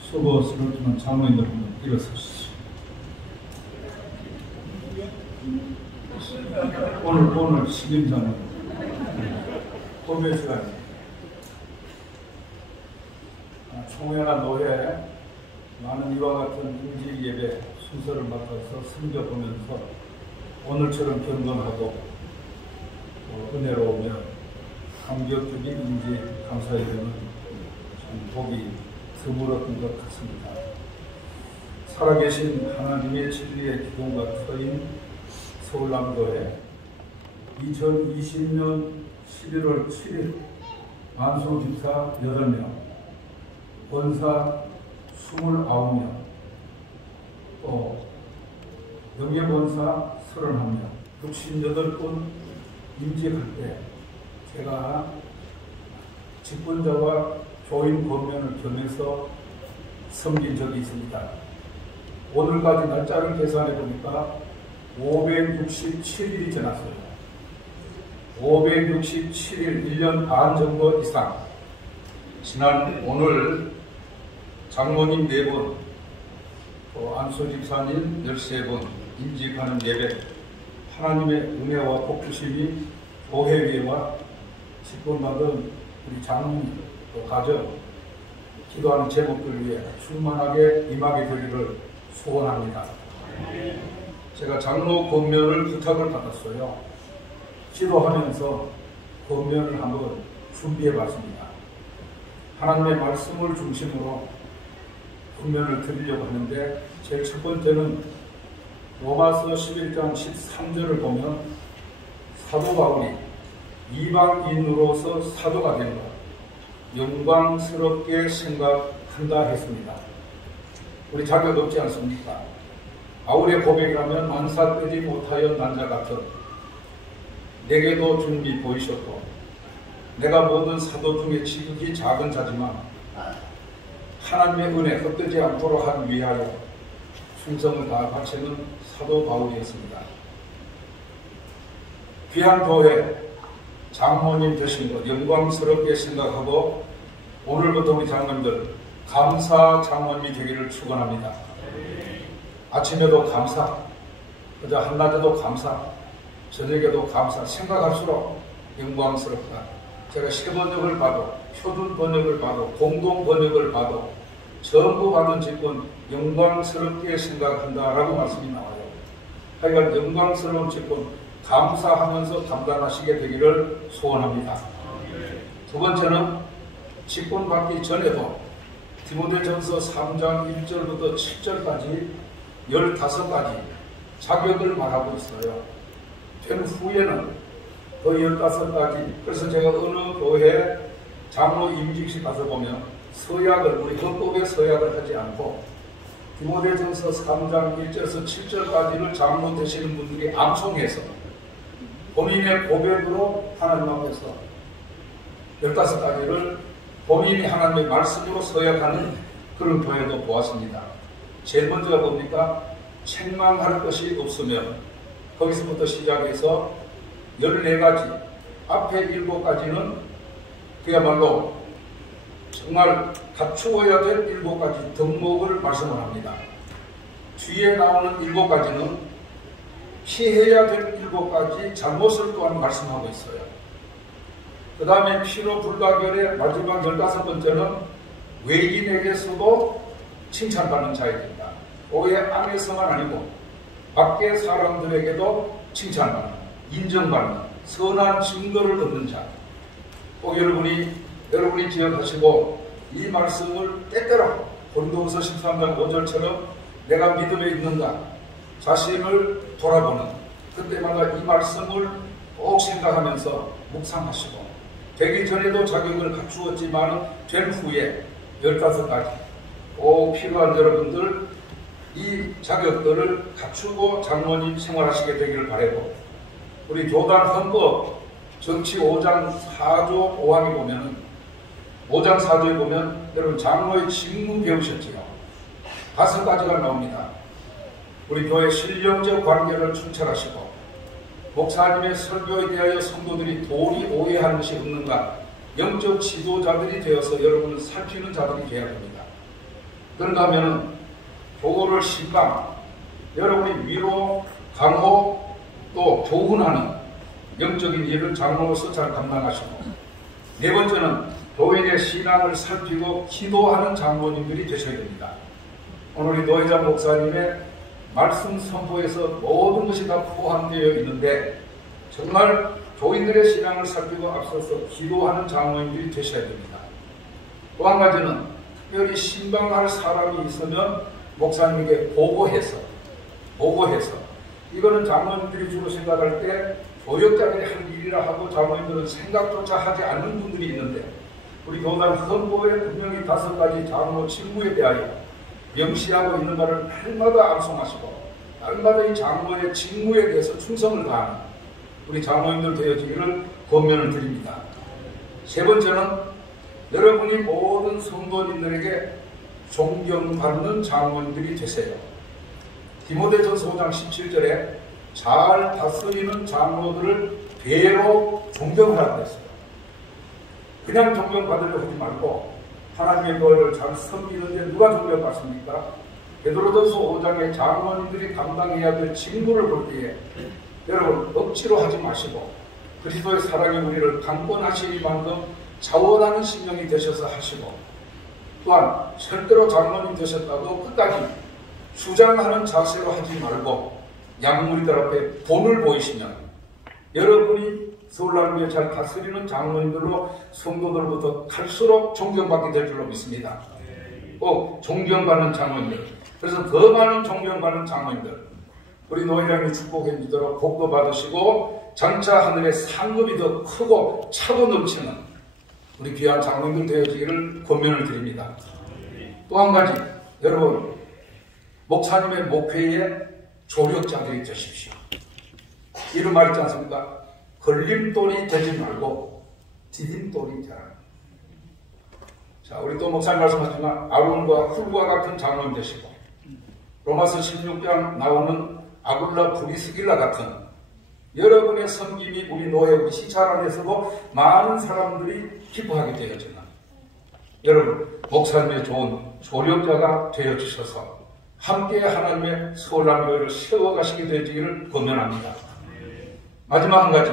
수고스럽지만 장로님들 한번 일어서시죠. 오늘 신임 장로님 고백 시간입니다. 총회나 노회 많은 이와 같은 인질 예배 순서를 맡아서 섬겨보면서 오늘처럼 경건하고 은혜로우며 감격적인 인지 감사에 되는 복이 드물었던 것 같습니다. 살아계신 하나님의 진리의 기둥과 터인 서울남교회 2020년 11월 7일 만수집사 8명, 권사 29명, 또 영예권사 31명, 68분 임직할 때 제가 직분자와 조인 권면을 겸해서 섬긴 적이 있습니다. 오늘까지 날짜를 계산해 보니까 567일이 지났어요. 567일, 1년 반 정도 이상. 지난 오늘 장로님 4분, 안수 집사님 13분, 임직하는 예배, 하나님의 은혜와 복주심이 교회위와 직분받은 우리 장로님, 또 가정, 기도하는 제목들 위해 충만하게 임하게 되기를 소원합니다. 제가 장로 권면을 부탁을 받았어요. 기도하면서 권면을 한번 준비해 봤습니다. 하나님의 말씀을 중심으로 권면을 드리려고 하는데, 제일 첫 번째는 로마서 11장 13절을 보면 사도 바울이 이방인으로서 사도가 된 것 영광스럽게 생각한다 했습니다. 우리 자격 없지 않습니까? 바울의 고백이라면 만사 뜨지 못하여 난자 같은 내게도 준비 보이셨고 내가 모든 사도 중에 지극히 작은 자지만 하나님의 은혜 헛되지 않도록 하기 위하여 충성을 다하 바치는 사도 바울이었습니다. 귀한 교회 장로님 되신 것 영광스럽게 생각하고 오늘부터 우리 장로님들 감사 장로님이 되기를 축원합니다. 아침에도 감사, 그저 한낮에도 감사, 저녁에도 감사, 생각할수록 영광스럽다. 제가 새 번역을 봐도, 표준 번역을 봐도, 공동 번역을 봐도 전부 받은 직분 영광스럽게 생각한다라고 말씀이 나와요. 하여간 영광스러운 직분 감사하면서 감당하시게 되기를 소원합니다. 두 번째는 직분 받기 전에도 디모데전서 3장 1절부터 7절까지 15가지 자격을 말하고 있어요. 된 후에는 그 15가지, 그래서 제가 어느 교회 장로 임직식 가서 보면 서약을, 우리 헌법의 서약을 하지 않고 디모데전서 3장 1절에서 7절까지를 장로 되시는 분들이 암송해서 본인의 고백으로 하나님 앞에서 15가지를 본인이 하나님의 말씀으로 서약하는 그런 교회도 보았습니다. 제일 먼저가 뭡니까? 책망할 것이 없으면 거기서부터 시작해서 14가지, 앞에 7가지는 그야말로 정말 갖추어야 될 7가지 덕목을 말씀을 합니다. 뒤에 나오는 7가지는 피해야 될 7가지 잘못을 또한 말씀하고 있어요. 그 다음에 피로 불가결의 마지막 15번째는 외인에게서도 칭찬받는 자야 된다. 교회 안에서만 아니고 밖의 사람들에게도 칭찬받는, 인정받는 선한 증거를 얻는 자. 꼭 여러분이 기억하시고 이 말씀을 때때로 고린도후서 13장 5절처럼 내가 믿음에 있는가 자신을 돌아보는 그때마다 이 말씀을 꼭 생각하면서 묵상하시고 되기 전에도 자격을 갖추었지만 된 후에 15가지 꼭 필요한 여러분들 이 자격들을 갖추고 장로님 생활하시게 되기를 바라고, 우리 교단 헌법 정치 5장 4조 5항에 보면은 5장 4조에 보면 여러분 장로의 직무 배우셨지요. 5가지가 나옵니다. 우리 교회 신령적 관계를 충철하시고 목사님의 설교에 대하여 성도들이 도리 오해하는 것이 없는가, 영적 지도자들이 되어서 여러분을 살피는 자들이 되어야 됩니다. 그런가 하면은 교우를 신방, 여러분이 위로, 강호, 또 교훈하는 영적인 일을 장로로서 잘 감당하시고, 네 번째는 교인의 신앙을 살피고 기도하는 장로님들이 되셔야 됩니다. 오늘 우리 노회장 목사님의 말씀 선포에서 모든 것이 다 포함되어 있는데 정말 교인들의 신앙을 살피고 앞서서 기도하는 장로님들이 되셔야 됩니다. 또 한 가지는 특별히 신방할 사람이 있으면 목사님에게 보고해서 이거는 장로님들이 주로 생각할 때 교역자들이 할 일이라 하고 장로님들은 생각조차 하지 않는 분들이 있는데 우리 교단 헌법에 분명히 5가지 장로 직무에 대하여 명시하고 있는 것을 날마다 암송하시고 날마다 이 장로의 직무에 대해서 충성을 다하는 우리 장로님들 되어지기를 권면을 드립니다. 세 번째는 여러분이 모든 성도님들에게 존경받는 장로님들이 되세요. 디모데전서 5장 17절에 잘 다스리는 장로들을 배로 존경하라고 했어요. 그냥 존경받으려고 하지 말고 하나님의 교회를 잘 섬기는데 누가 존경받습니까? 베드로전서 5장에 장로님들이 감당해야 될 직무를 볼 때에 여러분 억지로 하지 마시고 그리스도의 사랑이 우리를 강권하시리만큼 자원하는 신령이 되셔서 하시고 또한 절대로 장로님 되셨다고 끝까지 주장하는 자세로 하지 말고 양무리들 앞에 본을 보이시면 여러분이 서울남교회 잘 다스리는 장로님들로 성도들부터 갈수록 존경받게 될 줄로 믿습니다. 꼭 존경받는 장로님들, 그래서 더 많은 존경받는 장로님들, 우리 노회장이 축복해 주도록 복도 받으시고 장차 하늘의 상급이 더 크고 차고 넘치는 우리 귀한 장로님들 되어지기를 권면을 드립니다. 또 한 가지, 여러분 목사님의 목회에 조력자들이 되십시오. 이런 말 있지 않습니까? 걸림돌이 되지 말고 디딤돌이 되라. 자, 우리 또 목사님 말씀하시지만 아론과 훌과 같은 장로님 되시고 로마서 16장 나오는 아굴라 브리스길라 같은 여러분의 섬김이 우리 노예 우리 시찰 안에서도 많은 사람들이 기뻐하게 되어지는 여러분 목사님의 좋은 조력자가 되어주셔서 함께 하나님의 서울남교회를 세워가시게 되기를 권면합니다. 마지막 한 가지,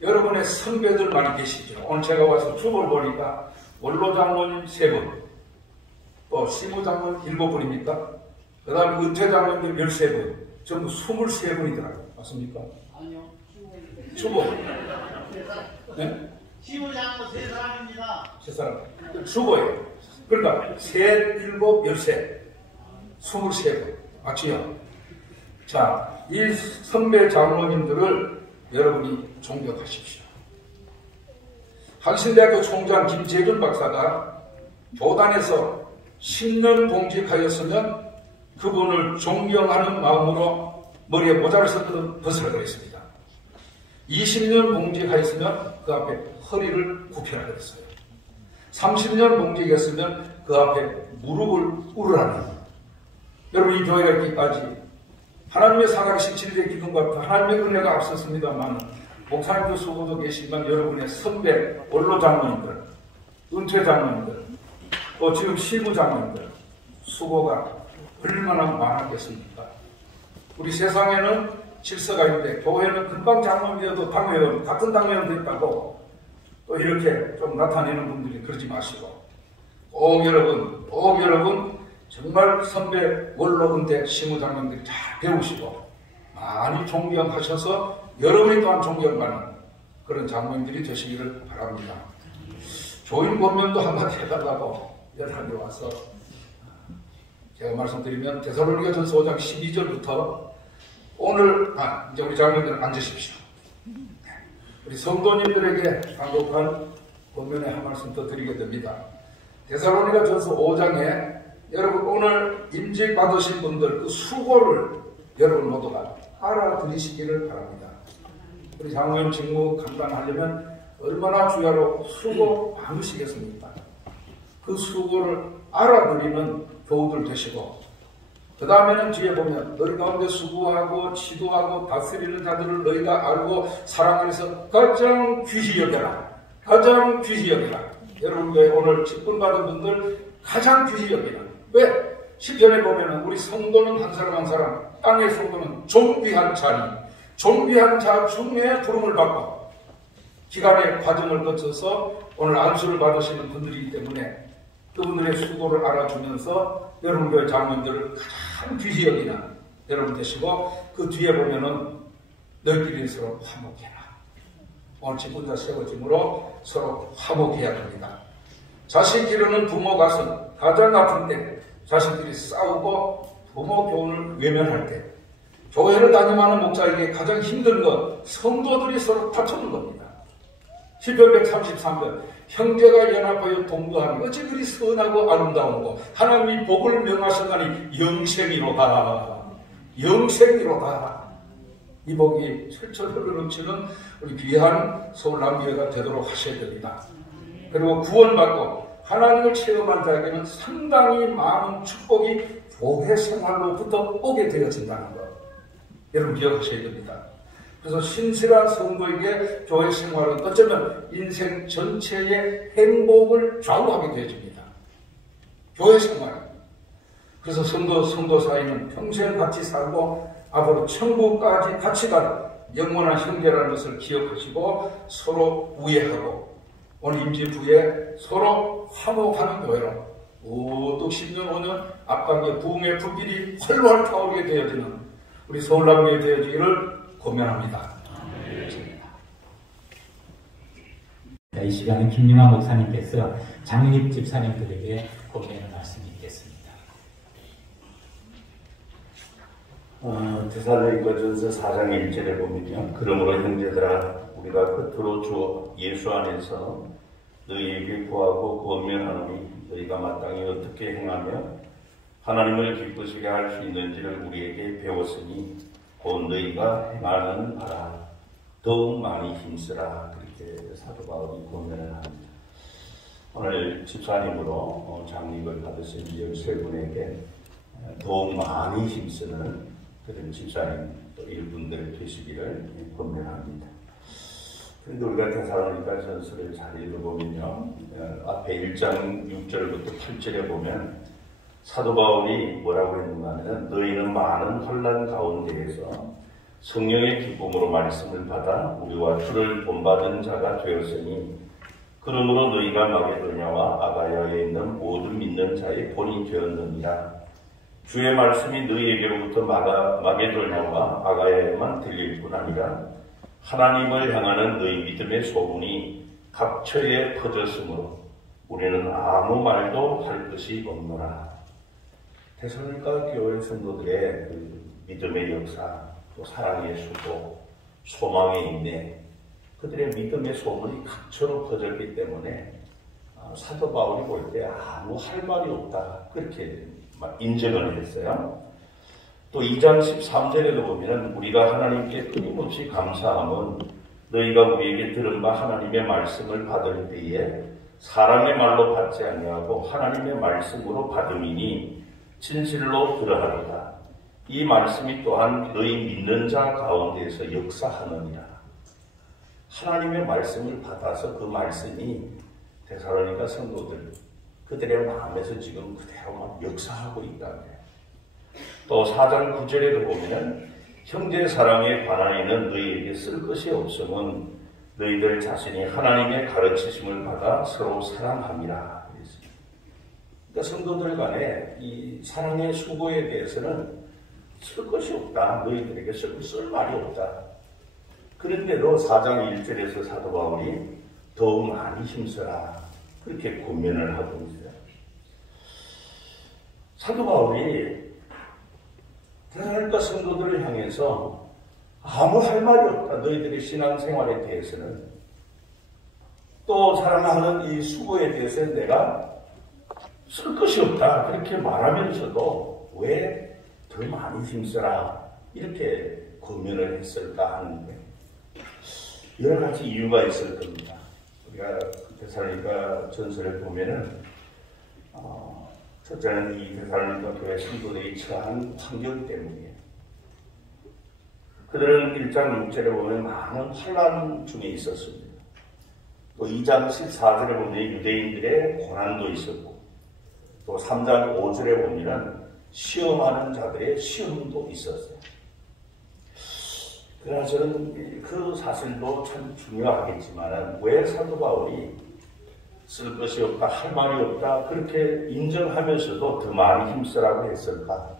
여러분의 선배들 많이 계시죠. 오늘 제가 와서 축을 보니까 원로 장로님 3분, 또 시무 장로님 7분입니까? 그 다음 은퇴 장로님들 13분, 전부 23분이더라고요. 맞습니까? 아니요. 추보. 네? 시무 장로 3사람입니다. 3사람. 추보예요. 그러니까 3, 7, 13. 23분. 맞지요? 자, 이 선배 장로님들을 여러분이 존경하십시오. 한신대학교 총장 김재준 박사가 교단에서 10년 봉직하였으면 그분을 존경하는 마음으로 머리에 모자를 벗으라 그랬습니다. 20년 봉직하였으면 그 앞에 허리를 굽혀라 그랬어요. 30년 봉직했으면 그 앞에 무릎을 꿇으라는. 여러분 이 교회가 있기까지 하나님의 살아계신 진리의 기둥과 하나님의 은혜가 앞섰습니다만 목사님도 수고도 계시지만 여러분의 선배 원로 장로님들, 은퇴 장로님들, 또 지금 시부 장로님들 수고가 얼마나 많았겠습니까? 우리 세상에는 질서가 있는데 교회는 금방 장로님이어도 당회원, 같은 당회원도 있다고 또 이렇게 좀 나타내는 분들이 그러지 마시고 꼭 여러분 정말 선배 원로 은퇴 시무장님들이 잘 배우시고 많이 존경하셔서 여러분이 또한 존경받는 그런 장로님들이 되시기를 바랍니다. 조인 권면도 한마디 해달라고 연락이 와서 제가 말씀드리면 데살로니가전서 5장 12절부터 오늘 이제 우리 장로님들 앉으십시오. 우리 성도님들에게 간곡한 권면의 한 말씀 더 드리게 됩니다. 데살로니가전서 5장에 여러분 오늘 임직 받으신 분들 그 수고를 여러분 모두가 알아들으시기를 바랍니다. 우리 장로님 직무 감당하려면 얼마나 주야로 수고 많으시겠습니까? 그 수고를 알아들이는 교우들 되시고 그 다음에는 뒤에 보면 너희 가운데 수고하고 지도하고 다스리는 자들을 너희가 알고 사랑 안에서 가장 귀히 여겨라. 가장 귀히 여겨라. 여러분 오늘 직분 받은 분들 가장 귀히 여기는 왜? 시편에 보면은 우리 성도는 한 사람 한 사람, 땅의 성도는 존귀한 자리, 존귀한 자 중에 부름을 받고 기간의 과정을 거쳐서 오늘 안수를 받으시는 분들이기 때문에 그분들의 수고를 알아주면서 여러분 교회 장로님들을 가장 귀히 여기는 여러분 되시고 그 뒤에 보면은 너희끼리 서로 화목해라. 오늘 직분자 세워짐으로 서로 화목해야 됩니다. 자식 기르는 부모 가슴 가장 아픈 때 자식들이 싸우고 부모 교훈을 외면할 때 교회를 담임하는 목사에게 가장 힘든 건 성도들이 서로 다투는 겁니다. 시편 133편 형제가 연합하여 동거하니 어찌 그리 선하고 아름다우고 하나님이 복을 명하셨나니 영생이로다. 영생이로다. 이 복이 철철 흘러넘치는 우리 귀한 서울남교회가 되도록 하셔야 됩니다. 그리고 구원받고 하나님을 체험한 자에게는 상당히 많은 축복이 교회 생활로부터 오게 되어진다는 것. 여러분 기억하셔야 됩니다. 그래서 신실한 성도에게 교회 생활은 어쩌면 인생 전체의 행복을 좌우하게 되어집니다. 교회 생활. 그래서 성도 사이는 평생 같이 살고 앞으로 천국까지 같이 가는 영원한 형제라는 것을 기억하시고 서로 우애하고 오늘 임진부에 서로 화목하는 교회로 우뚝 10년 5년 앞가게 부흥의 불길이 활활 타오르게 되어지는 우리 서울남교회 되어지기를 고면합니다. 이 시간에 김윤아 목사님께서 장립 집사님들에게 고백하는 말씀이 있겠습니다. 데살로니가전서 4장 1절에 보면요. 그러므로 형제들아 우리가 끝으로 주 예수 안에서 너희에게 구하고 권면하노니 너희가 마땅히 어떻게 행하며 하나님을 기쁘시게 할 수 있는지를 우리에게 배웠으니 곧 너희가 행하는 바라 더욱 많이 힘쓰라. 그렇게 사도 바울이 권면을 합니다. 오늘 집사님으로 장립을 받으신 13분에게 더욱 많이 힘쓰는 그런 집사님 또 일분들 되시기를 권면합니다. 그런데 우리가 데살로니가 전서를 잘 읽어보면요. 앞에 1장 6절부터 8절에 보면 사도 바울이 뭐라고 했는가 하면 너희는 많은 혼란 가운데에서 성령의 기쁨으로 말씀을 받아 우리와 주를 본받은 자가 되었으니 그러므로 너희가 마게도냐와 아가야에 있는 모든 믿는 자의 본이 되었느니라. 주의 말씀이 너희에게로부터 마게도냐와 아가야에만 들릴 뿐 아니라 하나님을 향하는 너희 믿음의 소문이 각처에 퍼졌으므로 우리는 아무 말도 할 것이 없노라. 데살로니가 교회 성도들의 그 믿음의 역사, 또 사랑의 수고, 소망의 인내, 그들의 믿음의 소문이 각처로 퍼졌기 때문에 사도 바울이 볼 때 아무 할 말이 없다. 그렇게 인정을 했어요. 또 2장 13절에도 보면 우리가 하나님께 끊임없이 감사함은 너희가 우리에게 들은 바 하나님의 말씀을 받을 때에 사람의 말로 받지 아니하고 하나님의 말씀으로 받음이니 진실로 들어하리라. 이 말씀이 또한 너희 믿는 자 가운데에서 역사하느니라. 하나님의 말씀을 받아서 그 말씀이 데살로니가 성도들 그들의 마음에서 지금 그대로 역사하고 있다는 거예요. 또 4장 9절에도 보면 형제 사랑에 관하여는 너희에게 쓸 것이 없음은 너희들 자신이 하나님의 가르치심을 받아 서로 사랑함이라. 그러니까 성도들 간에 이 사랑의 수고에 대해서는 쓸 것이 없다. 너희들에게 쓸 말이 없다. 그런데도 4장 1절에서 사도 바울이 더욱 많이 힘써라. 그렇게 권면을 하고 있어요. 사도 바울이 데살로니가 성도들을 향해서 아무 할 말이 없다. 너희들의 신앙생활에 대해서는 또 사랑하는 이 수고에 대해서는 내가 쓸 것이 없다. 그렇게 말하면서도 왜 더 많이 힘써라 이렇게 권면을 했을까 하는데 여러 가지 이유가 있을 겁니다. 우리가 데살로니가 전서를 보면은 첫째는 이 데살로니가 교회 성도들이 처한 환경 때문이에요. 그들은 1장 6절에 보면 많은 환난 중에 있었습니다. 또 2장 14절에 보면 유대인들의 고난도 있었고 또 3장 5절에 보면 시험하는 자들의 시험도 있었어요. 그러나 저는 그 사실도 참 중요하겠지만 왜 사도 바울이 쓸 것이 없다, 할 말이 없다 그렇게 인정하면서도 더 많이 힘쓰라고 했을까?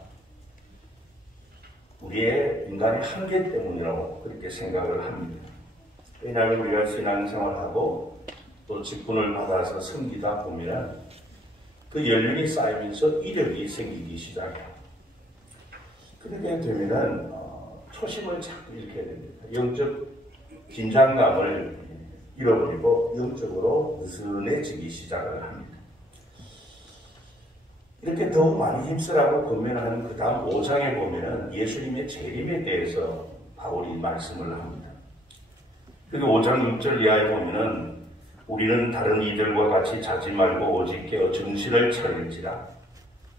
우리의 인간의 한계 때문이라고 그렇게 생각을 합니다. 왜냐하면 우리가 신앙생활하고 또 직분을 받아서 섬기다 보면 그 연륜이 쌓이면서 이력이 생기기 시작해요. 그렇게 되면은 초심을 자꾸 잃게 됩니다. 영적 긴장감을 잃어버리고 영적으로 느슨해지기 시작을 합니다. 이렇게 더욱 많이 힘쓰라고 권면하는 그 다음 5장에 보면은 예수님의 재림에 대해서 바울이 말씀을 합니다. 그리고 5장 6절 이하에 보면은 우리는 다른 이들과 같이 자지 말고 오직 깨어 정신을 차릴지라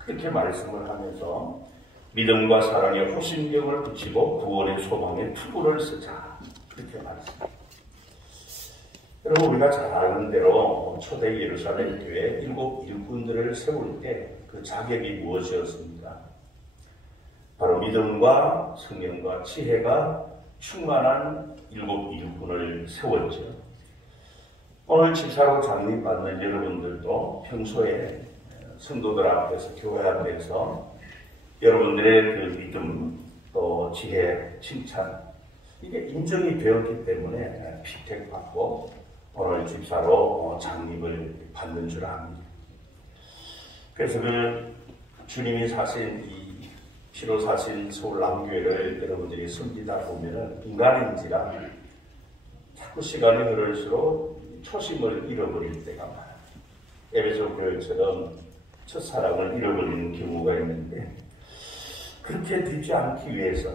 그렇게 말씀을 하면서 믿음과 사랑에 호신경을 붙이고 구원의 소망에 투구를 쓰자. 그렇게 말했습니다. 여러분, 우리가 잘 아는 대로 초대 예루살렘 교회 7 일꾼들을 세울 때 그 자격이 무엇이었습니까? 바로 믿음과 성령과 지혜가 충만한 7 일꾼을 세웠죠. 오늘 집사로 장립받는 여러분들도 평소에 성도들 앞에서, 교회 앞에서 여러분들의 그 믿음, 또 지혜, 칭찬, 이게 인정이 되었기 때문에 피택받고 오늘 집사로 장립을 받는 줄 압니다. 그래서 그 주님이 사신 이 피로 사신 서울 남교회를 여러분들이 섬기다 보면은 인간인지라 자꾸 시간이 흐를수록 초심을 잃어버릴 때가 많아요. 에베소 교회처럼 첫사랑을 잃어버리는 경우가 있는데, 그렇게 되지 않기 위해서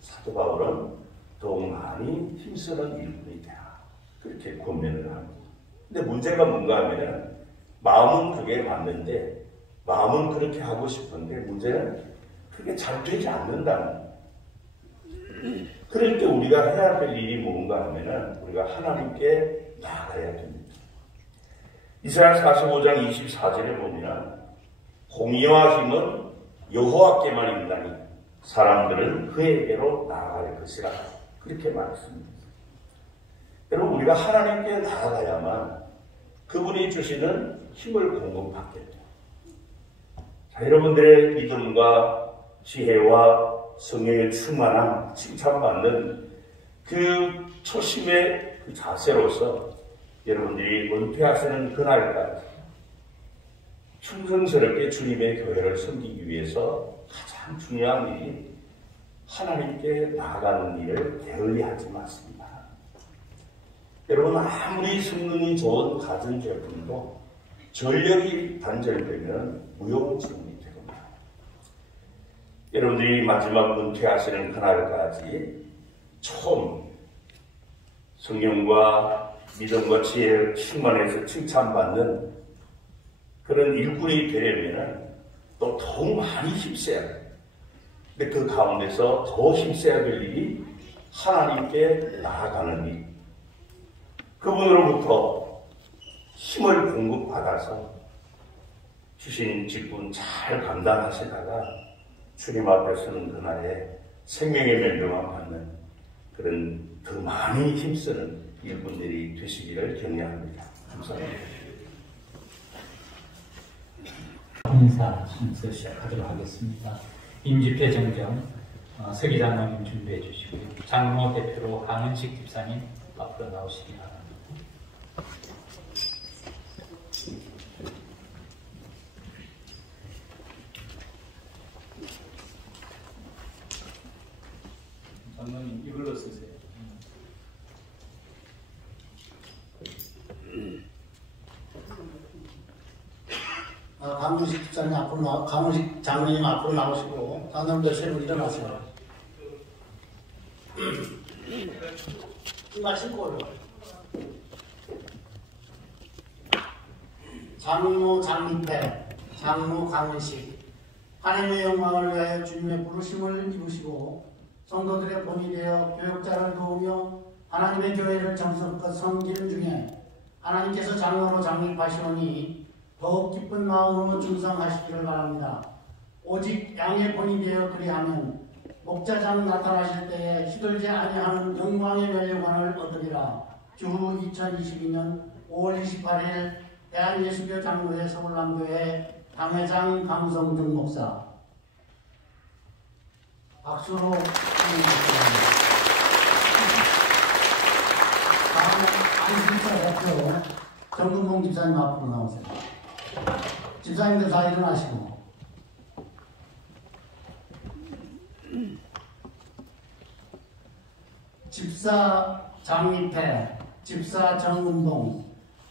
사도 바울은 더욱 많이 힘쓰는 일꾼이 되라, 그렇게 권면을 합니다. 근데 문제가 뭔가 하면은 마음은 그게 맞는데, 마음은 그렇게 하고 싶은데 문제는 그게 잘 되지 않는다는. 그럴 때 우리가 해야 될 일이 뭔가 하면은 우리가 하나님께 나아가야 됩니다. 이사야 45장 24절에 보면 공의와 힘은 여호와께만 있나니 사람들은 그에게로 나아갈 것이라, 그렇게 말했습니다. 여러분, 우리가 하나님께 나아가야만 그분이 주시는 힘을 공급받겠죠. 자, 여러분들의 믿음과 지혜와 성령의 충만함, 칭찬받는 그 초심의 그 자세로서 여러분들이 은퇴하시는 그날까지 충성스럽게 주님의 교회를 섬기기 위해서 가장 중요한 일이 하나님께 나아가는 일을 게을리하지 않습니다. 여러분, 아무리 성능이 좋은 가전제품도 전력이 단절되면 무용지물이 됩니다. 여러분들이 마지막 은퇴하시는 그날까지 처음 성령과 믿음과 지혜를 충만해서 칭찬받는 그런 일꾼이 되려면 또 더욱 많이 힘써야 돼요. 근데 그 가운데서 더 힘써야 될 일이 하나님께 나아가는 일. 그분으로부터 힘을 공급받아서 주신 직분 잘 감당하시다가 주님 앞에 서는 그날에 생명의 멸류관 받는 그런 더 많이 힘쓰는 일꾼들이 되시기를 격려합니다. 감사합니다. 인사 순서 시작하도록 하겠습니다. 임집회 정정 서기 장로님 준비해 주시고요. 장로 대표로 강은식 집사님 앞으로 나오시기 바랍니다. 장로님 이걸로 쓰세요. 강문식 집사님 앞으로 강문식 장로님 앞으로 나오시고 장로님들 세 분 일어나세요. 신발 신고 올라. 장로 장립회 장로 강문식 하나님의 영광을 위하여 주님의 부르심을 입으시고 성도들의 본이 되어 교역자를 도우며 하나님의 교회를 정성껏 섬기는 중에 하나님께서 장로로 장립하시오니 더욱 기쁜 마음으로 충성하시기를 바랍니다. 오직 양의 본이 되어 그리하면 목자장 나타나실 때에 시들지 아니하는 영광의 멸류관을 얻으리라. 주 2022년 5월 28일 대한예수교 장로회 서울남교회 당회장 강성중 목사. 박수로 다음은 안승사 대표 정근봉 집사님 앞으로 나오세요. 집사님들 다 일어나시고. 집사 장립회 집사 정근봉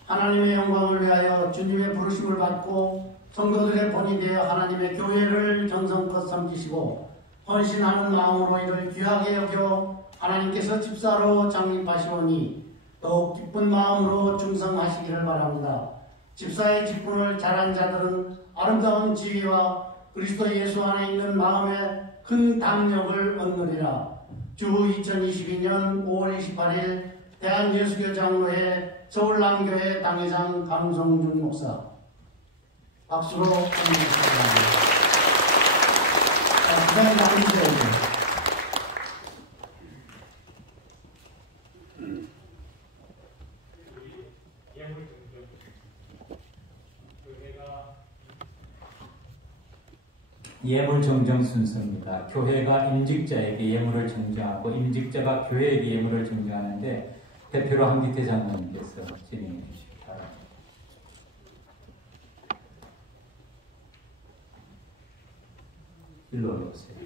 하나님의 영광을 위하여 주님의 부르심을 받고 성도들의 본이 되어 하나님의 교회를 정성껏 섬기시고 헌신하는 마음으로 이를 귀하게 여겨 하나님께서 집사로 장립하시오니 더욱 기쁜 마음으로 충성하시기를 바랍니다. 집사의 직분을 잘한 자들은 아름다운 지위와 그리스도 예수 안에 있는 마음에 큰 담력을 얻느리라. 주 2022년 5월 28일 대한예수교 장로회 서울남교회 당회장 강성준 목사. 박수로 환영합니다. 부장님 앉으세요. 예물 정정 순서입니다. 교회가 임직자에게 예물을 정정하고 임직자가 교회에게 예물을 정정하는데 대표로 한기태 장로님께서 진행해 주시기 바랍니다. 일로 올라오세요.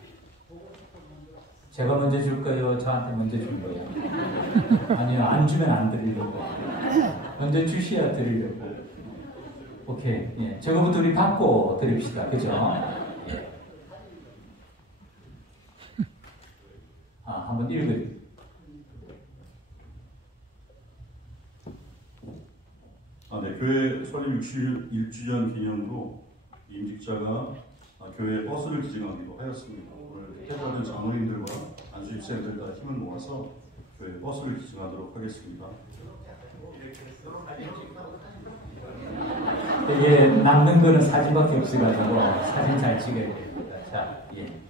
제가 먼저 줄까요? 저한테 먼저 줄 거예요? 아니요, 안 주면 안 드리려고. 먼저 주셔야 드리려고. 오케이. 예. 저거부터 우리 받고 드립시다. 그죠? 예. 한번 읽어요. 네, 교회 설립 61주년 기념으로 임직자가 교회 버스를 기증하기로 하였습니다. 오늘 택배받은 장로님들과 안수 집사님들과 힘을 모아서 교회 버스를 기증하도록 하겠습니다. 이게 남는 거는 사진밖에 없어가지고 사진 잘 찍어야 됩니다. 자, 예.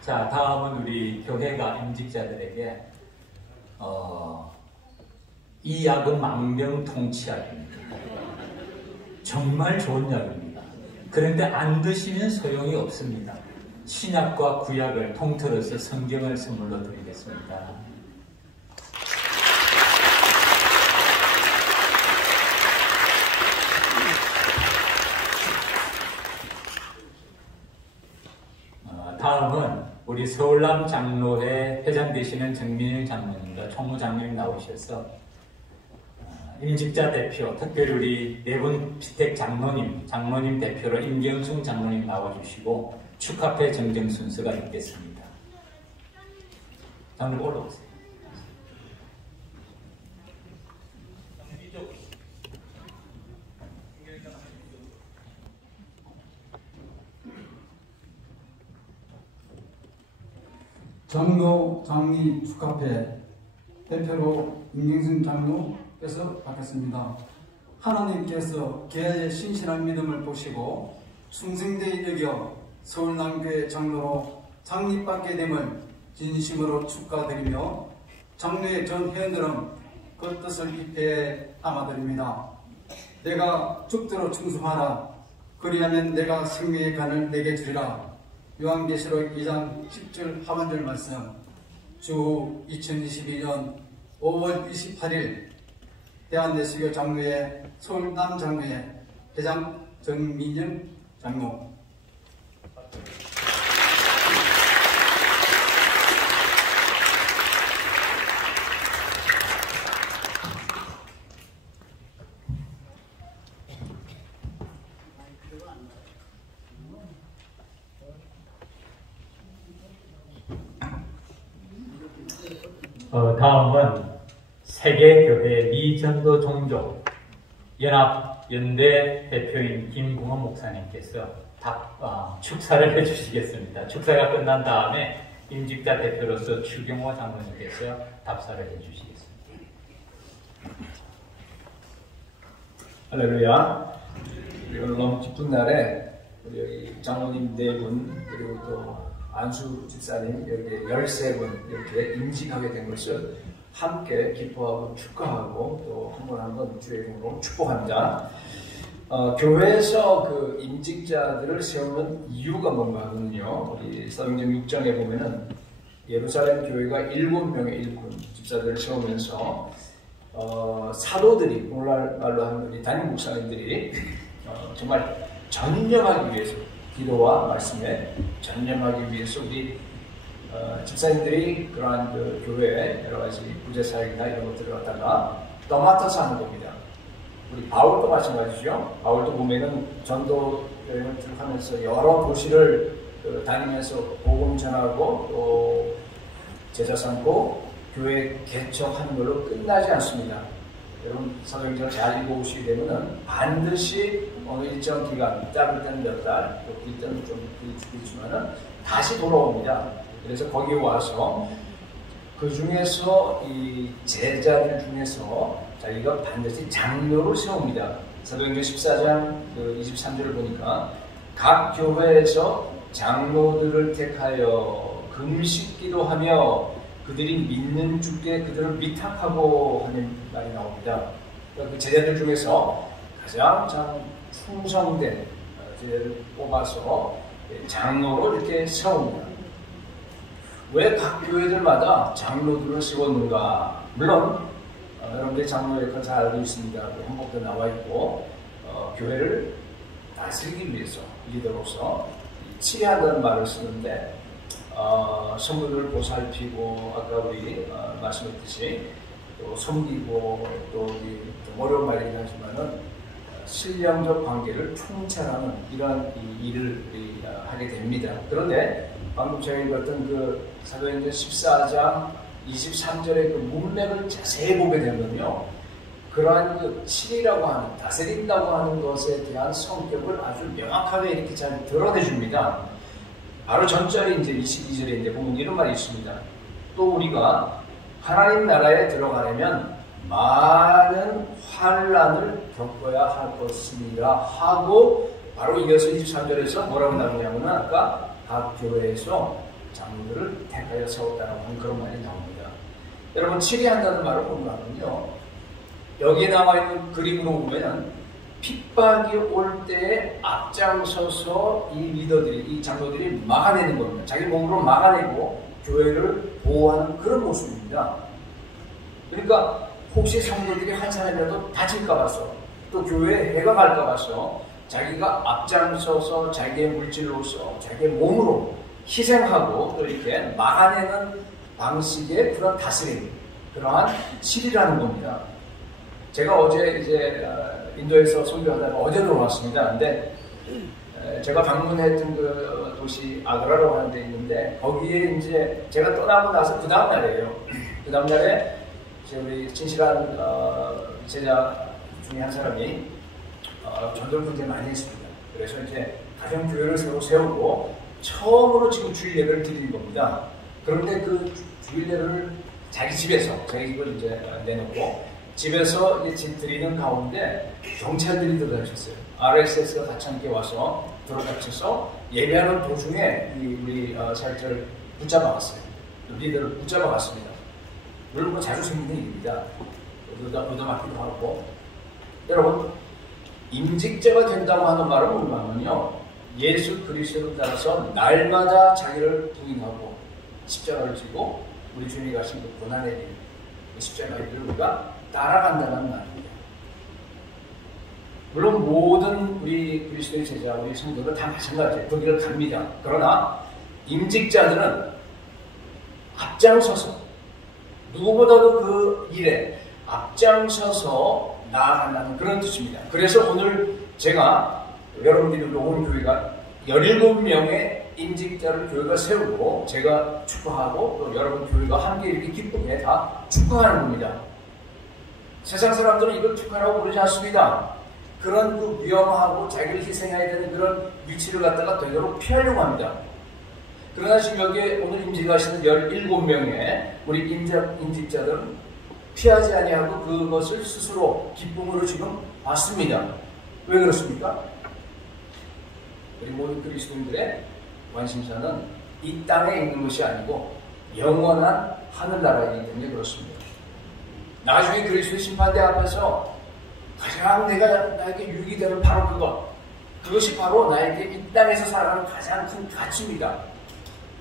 자, 다음은 우리 교회가 임직자들에게 이 약은 망병통치약입니다. 정말 좋은 약입니다. 그런데 안 드시면 소용이 없습니다. 신약과 구약을 통틀어서 성경을 선물로 드리겠습니다. 다음은 우리 서울남 장로회 회장 되시는 정민일 장로님과 총무 장로님 나오셔서 임직자 대표, 특별히 우리 내분 피택 장로님 대표로 임경순 장로님 나와주시고 축하패 정정 순서가 있겠습니다. 장로님 올라오세요. 장로 장리 축하패 대표로 임경순 장로께서 받겠습니다. 하나님께서 개의 신실한 믿음을 보시고 충성되이 여겨 서울남교회 장로로 장립받게 됨을 진심으로 축하드리며 장로의 전 회원들은 그 뜻을 입회에 담아드립니다. 내가 죽도록 충성하라. 그리하면 내가 생명의 간을 내게 주리라. 요한계시록 2장 10절 하반절 말씀. 주 2022년 5월 28일 대한예수교 장로회 서울남장로회 회장 정민영 장로. 다음은 세계교회 미전도 종족 연합연대 대표인 김궁원 목사님께서 축사를 해주시겠습니다. 축사가 끝난 다음에 임직자 대표로서 추경호 장로님께서 답사를 해주시겠습니다. 할렐루야. 오늘 너무 기쁜 날에 우리 여기 장로님 4분 그리고 또 안수 집사님 여기 13분 이렇게 임직하게 된 것을 함께 기뻐하고 축하하고 또 한 번 주의 이름으로 축복합니다. 교회에서 그 임직자들을 세우는 이유가 뭔가 하면요. 우리 사도행전 6장에 보면은 예루살렘 교회가 7명의 일꾼 집사들을 세우면서 사도들이, 오늘날로 하는 우리 담임 목사님들이 정말 전념하기 위해서, 기도와 말씀에 전념하기 위해서 우리 집사님들이 그러한 그 교회에 여러 가지 부재사역이나 이런 것들을 갖다가 떠맡아서 하는 겁니다. 우리 바울도 마찬가지죠. 바울도 보면은 전도 여행을 쭉 하면서 여러 도시를 다니면서 복음 전하고 또 제자 삼고 교회 개척하는 걸로 끝나지 않습니다. 여러분 사도행전을 잘 읽어보시게 되면은 반드시 어느 일정 기간, 짧을 때는 몇 달, 또 길 때는 좀 길지만은 다시 돌아옵니다. 그래서 거기에 와서 그 중에서 이 제자들 중에서 자기가 반드시 장로를 세웁니다. 사도행전 14장 23절을 보니까 각 교회에서 장로들을 택하여 금식기도 하며 그들이 믿는 주께 그들을 위탁하고 하는 말이 나옵니다. 그 제자들 중에서 가장 참 충성된 제자를 뽑아서 장로로 이렇게 세웁니다. 왜 각 교회들마다 장로들을 세웠는가? 물론 여러분들이 장로 역할을 잘 알고 있습니다. 한복도 나와 있고 교회를 다스리기 위해서 리더로서 치리한다는 말을 쓰는데 성도들을 보살피고 아까 우리 말씀했듯이 또 섬기고 또 어려운 말이긴 하지만은 신령적 관계를 통찰하는 이런 일을 하게 됩니다. 그런데 방금 제가 읽었던 그 사도행전 14장 23절의 그 문맥을 자세히 보게 되면요, 그러한 그 치리라고 하는, 다스린다고 하는 것에 대한 성격을 아주 명확하게 이렇게 잘 드러내줍니다. 바로 전절이 이제 22절에 이제 보면 이런 말이 있습니다. 또 우리가 하나님 나라에 들어가려면 많은 환난을 겪어야 할 것입니다 하고 바로 이어서 23절에서 뭐라고 나오냐면 아까 각 교회에서 장로들을 택하여 세웠다라고 하는 그런 말이 나옵니다. 여러분 치리한다는 말을 뭔가 하면요, 여기에 나와 있는 그림으로 보면 핍박이 올 때에 앞장서서 이 리더들이, 이 장로들이 막아내는 겁니다. 자기 몸으로 막아내고 교회를 보호하는 그런 모습입니다. 그러니까 혹시 성도들이 한 사람이라도 다칠까 봐서 또 교회에 해가 갈까 봐서 자기가 앞장서서 자기의 물질로서 자기의 몸으로 희생하고 또 이렇게 막아내는 방식의 그런 다스림, 그러한 치리라는 겁니다. 제가 어제 이제 인도에서 선교하다가 어제 들어왔습니다. 근데 제가 방문했던 그 도시 아그라라고 하는 데 있는데 거기에 이제 제가 떠나고 나서 그 다음 날이에요. 그 다음 날에 우리 진실한 제자 중에 한 사람이 전도를 굉장히 많이 했습니다. 그래서 이제 가정교회를 새로 세우고 처음으로 지금 주일 예배를 드리는 겁니다. 그런데 그 주일 예배를 자기 집에서, 자기 집을 이제 내놓고 집에서 이제 드리는 가운데 경찰들이 들어다쳤어요. RSS가 같이 함께 와서 들어다쳐서 예배하는 도중에 우리 사역자를 붙잡아갔어요. 리더를 붙잡아갔습니다. 물론 뭐 자주 생기는 일입니다. 얻어맞기도 하고. 여러분, 임직자가 된다고 하는 말은 뭐냐면요, 예수 그리스도를 따라서 날마다 자기를 부인하고 십자가를 지고 우리 주님이 가신 그 고난의 일, 십자가의 일을 우리가 따라간다는 말입니다. 물론 모든 우리 그리스도의 제자, 우리 성도들 다 마찬가지예요. 그 길을 갑니다. 그러나 임직자들은 앞장서서 누구보다도 그 일에 앞장서서 나아간다는 그런 뜻입니다. 그래서 오늘 제가 여러분들도 온 교회가 17명의 임직자를 교회가 세우고 제가 축하하고 또 여러분 교회가 함께 이렇게 기쁘게 다 축하하는 겁니다. 세상 사람들은 이걸 축하라고 부르지 않습니다. 그런 그 위험하고 자기를 희생해야 되는 그런 위치를 갖다가 되도록 피하려고 합니다. 그러나 지금 여기에 오늘 임직하시는 17명의 우리 임직자들은 피하지 아니하고 그것을 스스로 기쁨으로 지금 받습니다. 왜 그렇습니까? 우리 모든 그리스도인들의 관심사는 이 땅에 있는 것이 아니고 영원한 하늘나라이기 때문에 그렇습니다. 나중에 그리스도의 심판대 앞에서 가장 나에게 유익이 되는 바로 그것이 바로 나에게 이 땅에서 살아가는 가장 큰 가치입니다.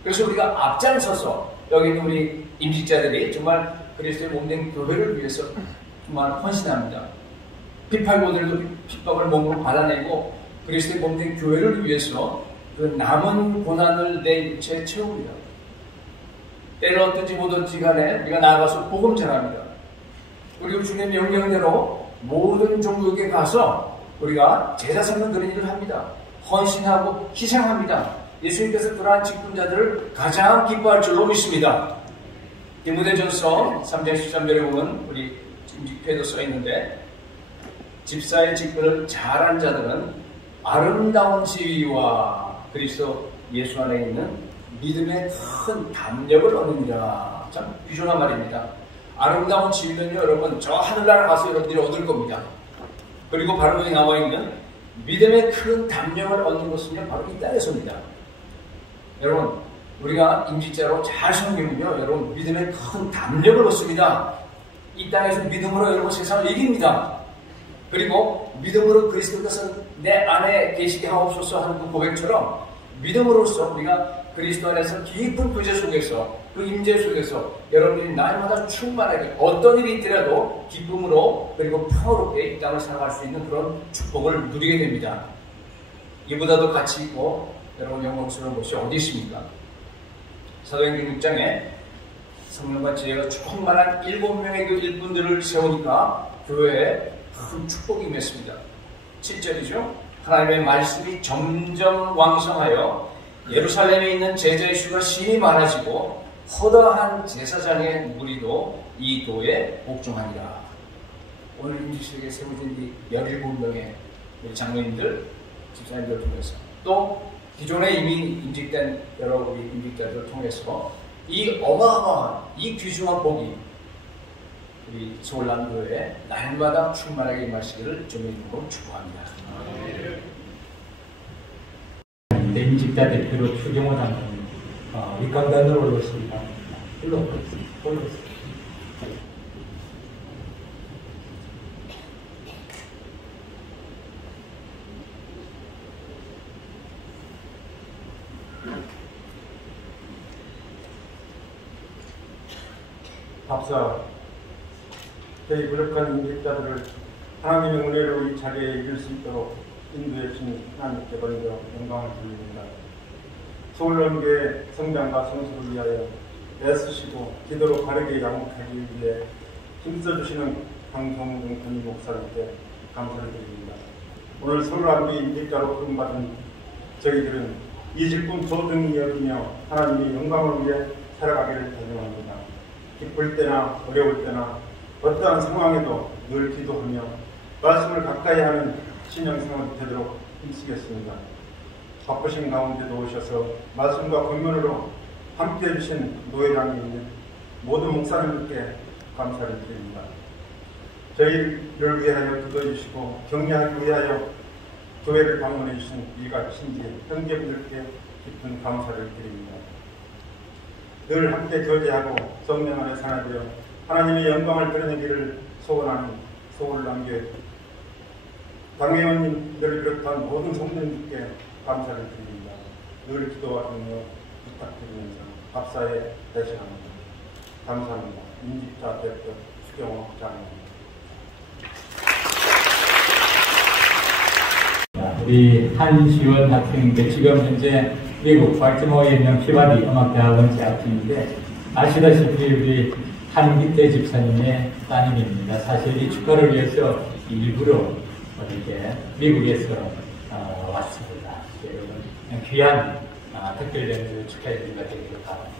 그래서 우리가 앞장서서 여기 있는 우리 임직자들이 정말 그리스도의 몸된 교회를 위해서 정말 헌신합니다. 핍박고들도 핍박을 몸으로 받아내고 그리스도의 몸된 교회를 위해서 그 남은 고난을 내 육체에 채웁니다. 때는 어떤지 뭐든지 간에 우리가 나아가서 복음 전합니다. 그리고 주님의 명령대로 모든 종족에 가서 우리가 제자 삼는 그런 일을 합니다. 헌신하고 희생합니다. 예수님께서 그러한 직분자들을 가장 기뻐할 줄로 믿습니다. 디모데전서 3장 13절에 보면 우리 임직표에도 써 있는데 집사의 직분을 잘한 자들은 아름다운 지위와 그리스도 예수 안에 있는 믿음의 큰 담력을 얻느니라. 참 귀중한 말입니다. 아름다운 지위는요, 여러분, 저 하늘나라 가서 여러분들이 얻을 겁니다. 그리고 바로 여기 나와 있는 믿음의 큰 담력을 얻는 것은요, 바로 이 땅에서입니다. 여러분, 우리가 임직자로 잘 섬기면요, 여러분, 믿음의 큰 담력을 얻습니다. 이 땅에서 믿음으로 여러분 세상을 이깁니다. 그리고 믿음으로 그리스도께서 내 안에 계시게 하옵소서 하는 그 고백처럼 믿음으로써 우리가 그리스도 안에서 깊은 교제 속에서 그 임재 속에서 여러분들이 날마다 충만하게 어떤 일이 있더라도 기쁨으로 그리고 평화롭게 이 땅을 살아갈 수 있는 그런 축복을 누리게 됩니다. 이보다도 가치 있고 여러분 영광스러운 것이 어디 있습니까? 사도행전 6장에 성령과 지혜가 충만한 7명의 그 일꾼들을 세우니까 교회에 큰 축복이 임했습니다. 7절이죠. 하나님의 말씀이 점점 왕성하여 예루살렘에 있는 제자의 수가 심히 많아지고 허다한 제사장의 무리도 이 도에 복종하니라. 오늘 임직식에 세워진 이 17명의 장로님들, 집사님들을 통해서 또 기존에 이미 임직된 여러 우리 임직자들을 통해서 이 어마어마한 이 귀중한 복이 우리 서울남교회에 날마다 충만하게 임하시기를 주님의 이름으로 축복합니다. 임직자 대표로 추경호 장로님 입강단으로 올렸습니다. 올렸습니다. 박사, 저희 부족한 임직자들을 하나님의 은혜로 이 자리에 이길 수 있도록 인도해 주신 하나님께 먼저 영광을 드립니다. 서울남교회 성장과 성수를 위하여 애쓰시고 기도로 바르게 양육하기 위해 힘써주시는 강성중 담임 목사님께 감사를 드립니다. 오늘 서울남교회 임직자로 부름받은 저희들은 이 직분 소중히 여기며 하나님의 영광을 위해 살아가기를 다짐합니다. 기쁠 때나 어려울 때나 어떠한 상황에도 늘 기도하며 말씀을 가까이 하는 신앙생활이 되도록 힘쓰겠습니다. 바쁘신 가운데도 오셔서 말씀과 권면으로 함께해 주신 노회장에 있는 모든 목사님들께 감사를 드립니다. 저희를 위하여 기도해 주시고 격려하기 위하여 교회를 방문해 주신 일가 신지 형제분들께 깊은 감사를 드립니다. 늘 함께 교제하고 성령 안에 살아되어 하나님의 영광을 드러내기를 소원하는 서울남교회 당회원님들을 비롯한 모든 성도님들께 감사를 드립니다. 늘 기도와 격려 부탁드리면서 박사에 대신합니다. 감사합니다. 임직자 대표 추경호 장로입니다. 우리 한시원 학생인데 지금 현재 미국 발티모어에 있는 피바디 음악대학원 재학 중인데 아시다시피 우리 한기태 집사님의 따님입니다. 사실 이 축하를 위해서 일부러 이렇게 미국에서 왔습니다. 여러분 귀한 특별 연주 축하해 드리기가 되기를 바랍니다.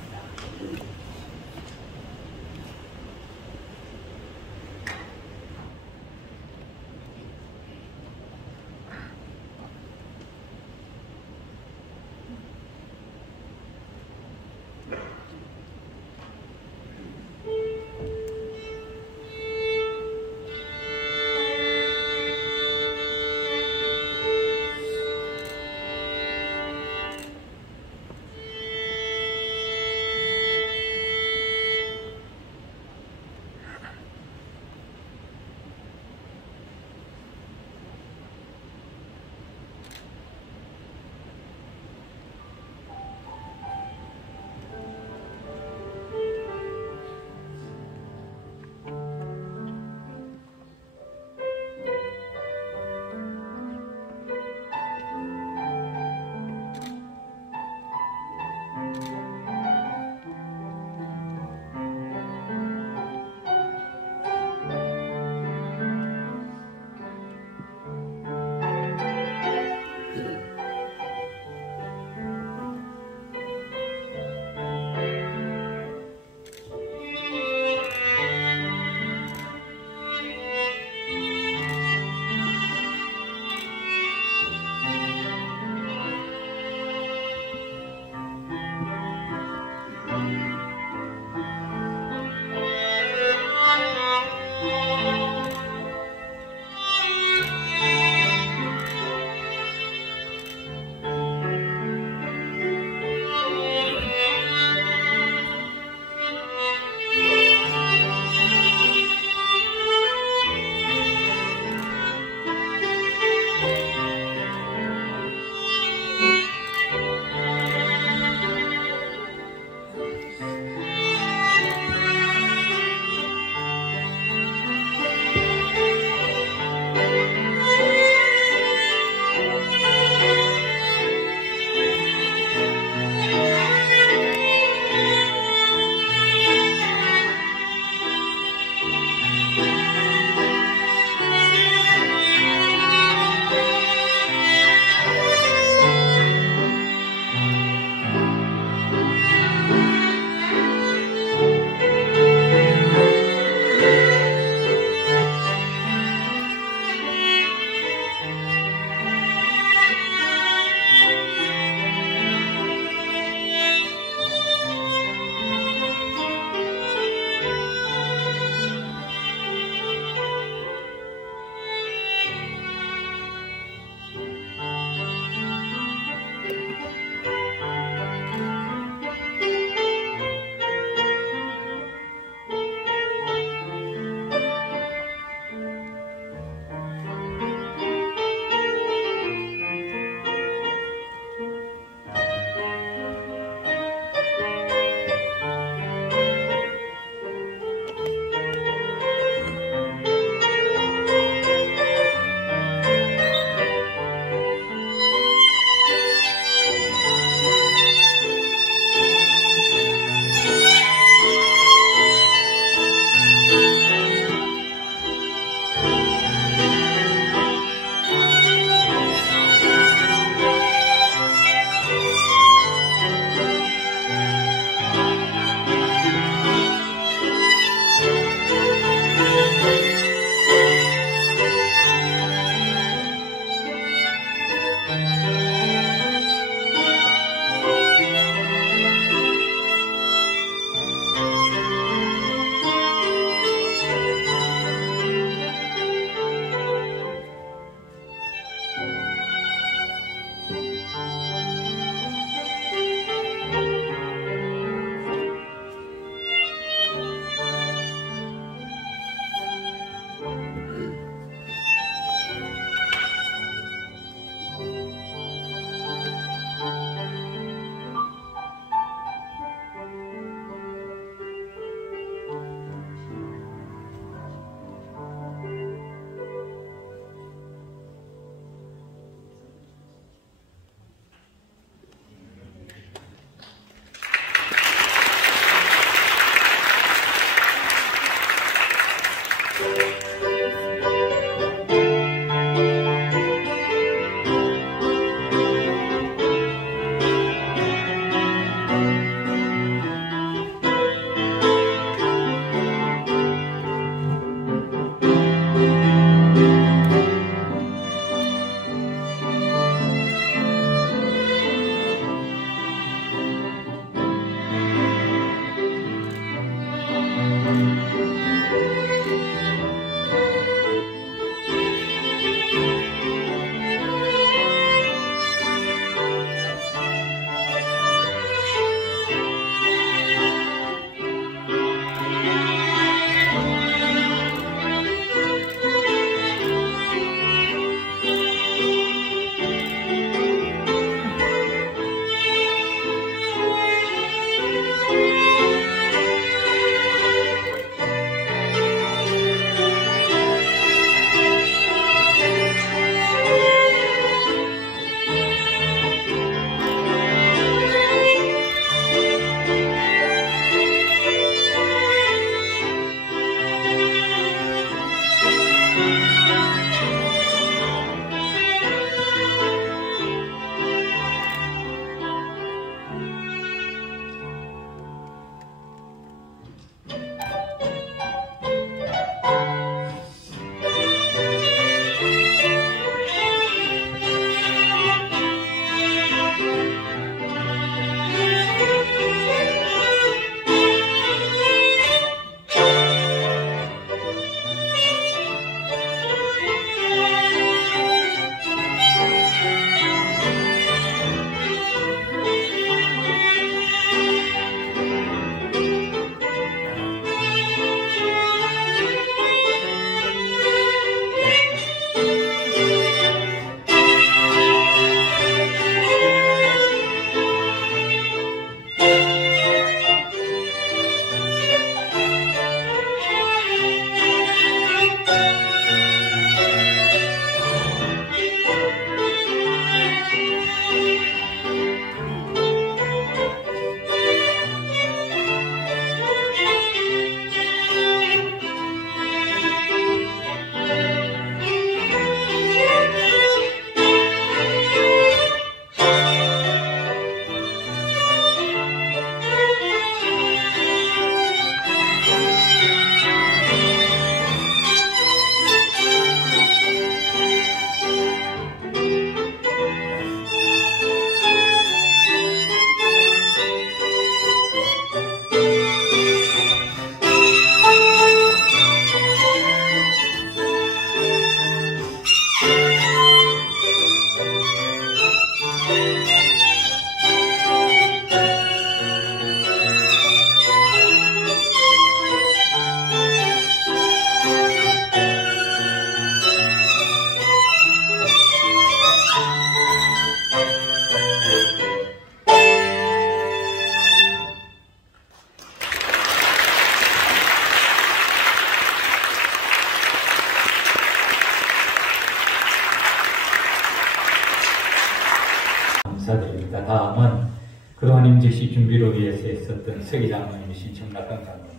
임시 준비를 위해서 있었던 서기 장로님이신 정락강 장로님.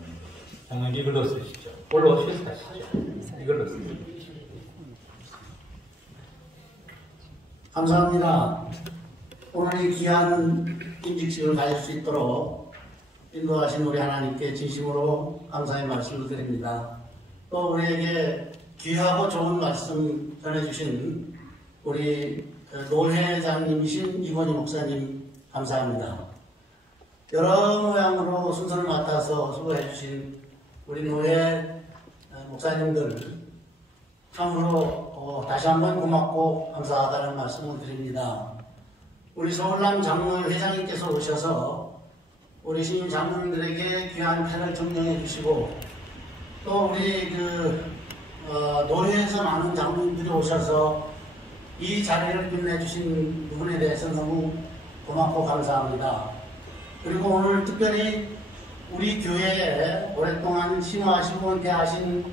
장로님 이걸로 쓰시죠. 올라오셔서 하시죠. 이걸로 쓰시죠. 감사합니다. 오늘 이 귀한 임직식을 가질 수 있도록 인도하신 우리 하나님께 진심으로 감사의 말씀을 드립니다. 또 우리에게 귀하고 좋은 말씀 전해주신 우리 노회장님이신 이건희 목사님 감사합니다. 여러 모양으로 순서를 맡아서 수고해주신 우리 노회 목사님들 참으로 다시 한번 고맙고 감사하다는 말씀을 드립니다. 우리 서울남 장로 회장님께서 오셔서 우리 신임 장로님들에게 귀한 패를 증정해 주시고 또 우리 노회에서 많은 장로님들이 오셔서 이 자리를 빛내주신 부분에 대해서 너무 고맙고 감사합니다. 그리고 오늘 특별히 우리 교회에 오랫동안 신화하시고 은퇴하신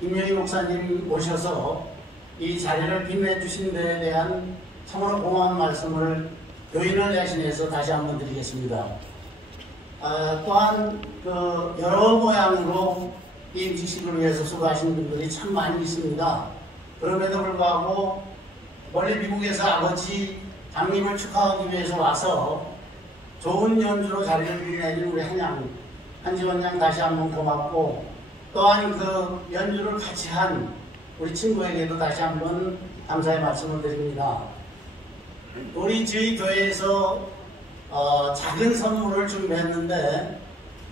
임영희 목사님 오셔서 이 자리를 빛내주신 데에 대한 참으로 고마운 말씀을 교인을 대신해서 다시 한번 드리겠습니다. 또한 여러 모양으로 이 임직식을 위해서 수고하신 분들이 참 많이 있습니다. 그럼에도 불구하고 원래 미국에서 아버지 장님을 축하하기 위해서 와서 좋은 연주로 자리를 빛내준 우리 한지원장 다시 한번 고맙고 또한 그 연주를 같이 한 우리 친구에게도 다시 한번 감사의 말씀을 드립니다. 우리 저희 교회에서 작은 선물을 준비했는데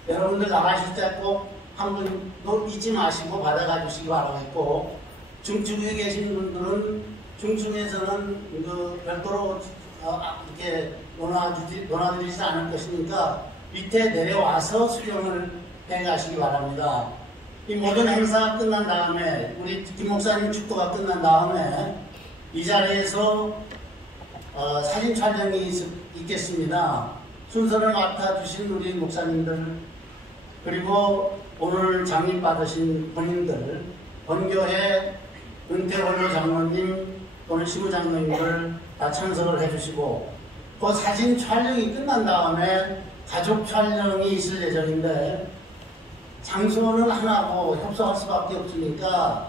여러분들 나가실 때 꼭 한 분도 잊지 마시고 받아가 주시기 바라겠고 중증에 계신 분들은 중증에서는 별도로 이렇게 논하드리지 않을 것이니까 밑에 내려와서 수령을 해 가시기 바랍니다. 이 모든 행사가 끝난 다음에 우리 김 목사님 축도가 끝난 다음에 이 자리에서 사진 촬영이 있겠습니다. 순서를 맡아주신 우리 목사님들 그리고 오늘 장립 받으신 본인들 본교회 은퇴원로 장로님 또는 시부장로님들 다 참석을 해주시고 그 사진 촬영이 끝난 다음에 가족 촬영이 있을 예정인데 장소는 하나고 협소할 수밖에 없으니까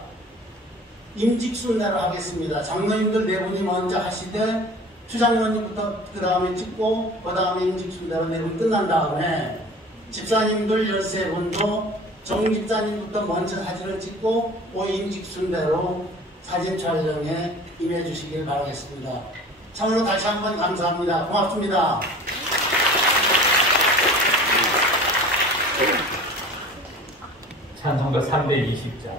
임직순례를 하겠습니다. 장로님들 네 분이 먼저 하시되 추장로님부터 그 다음에 찍고 그 다음에 임직순례로 네 분 끝난 다음에 집사님들 13분도 정집사님부터 먼저 사진을 찍고 그 임직순례로 사진 촬영에 임해 주시길 바라겠습니다. 참으로 다시 한번 감사합니다. 고맙습니다. 찬송가 320장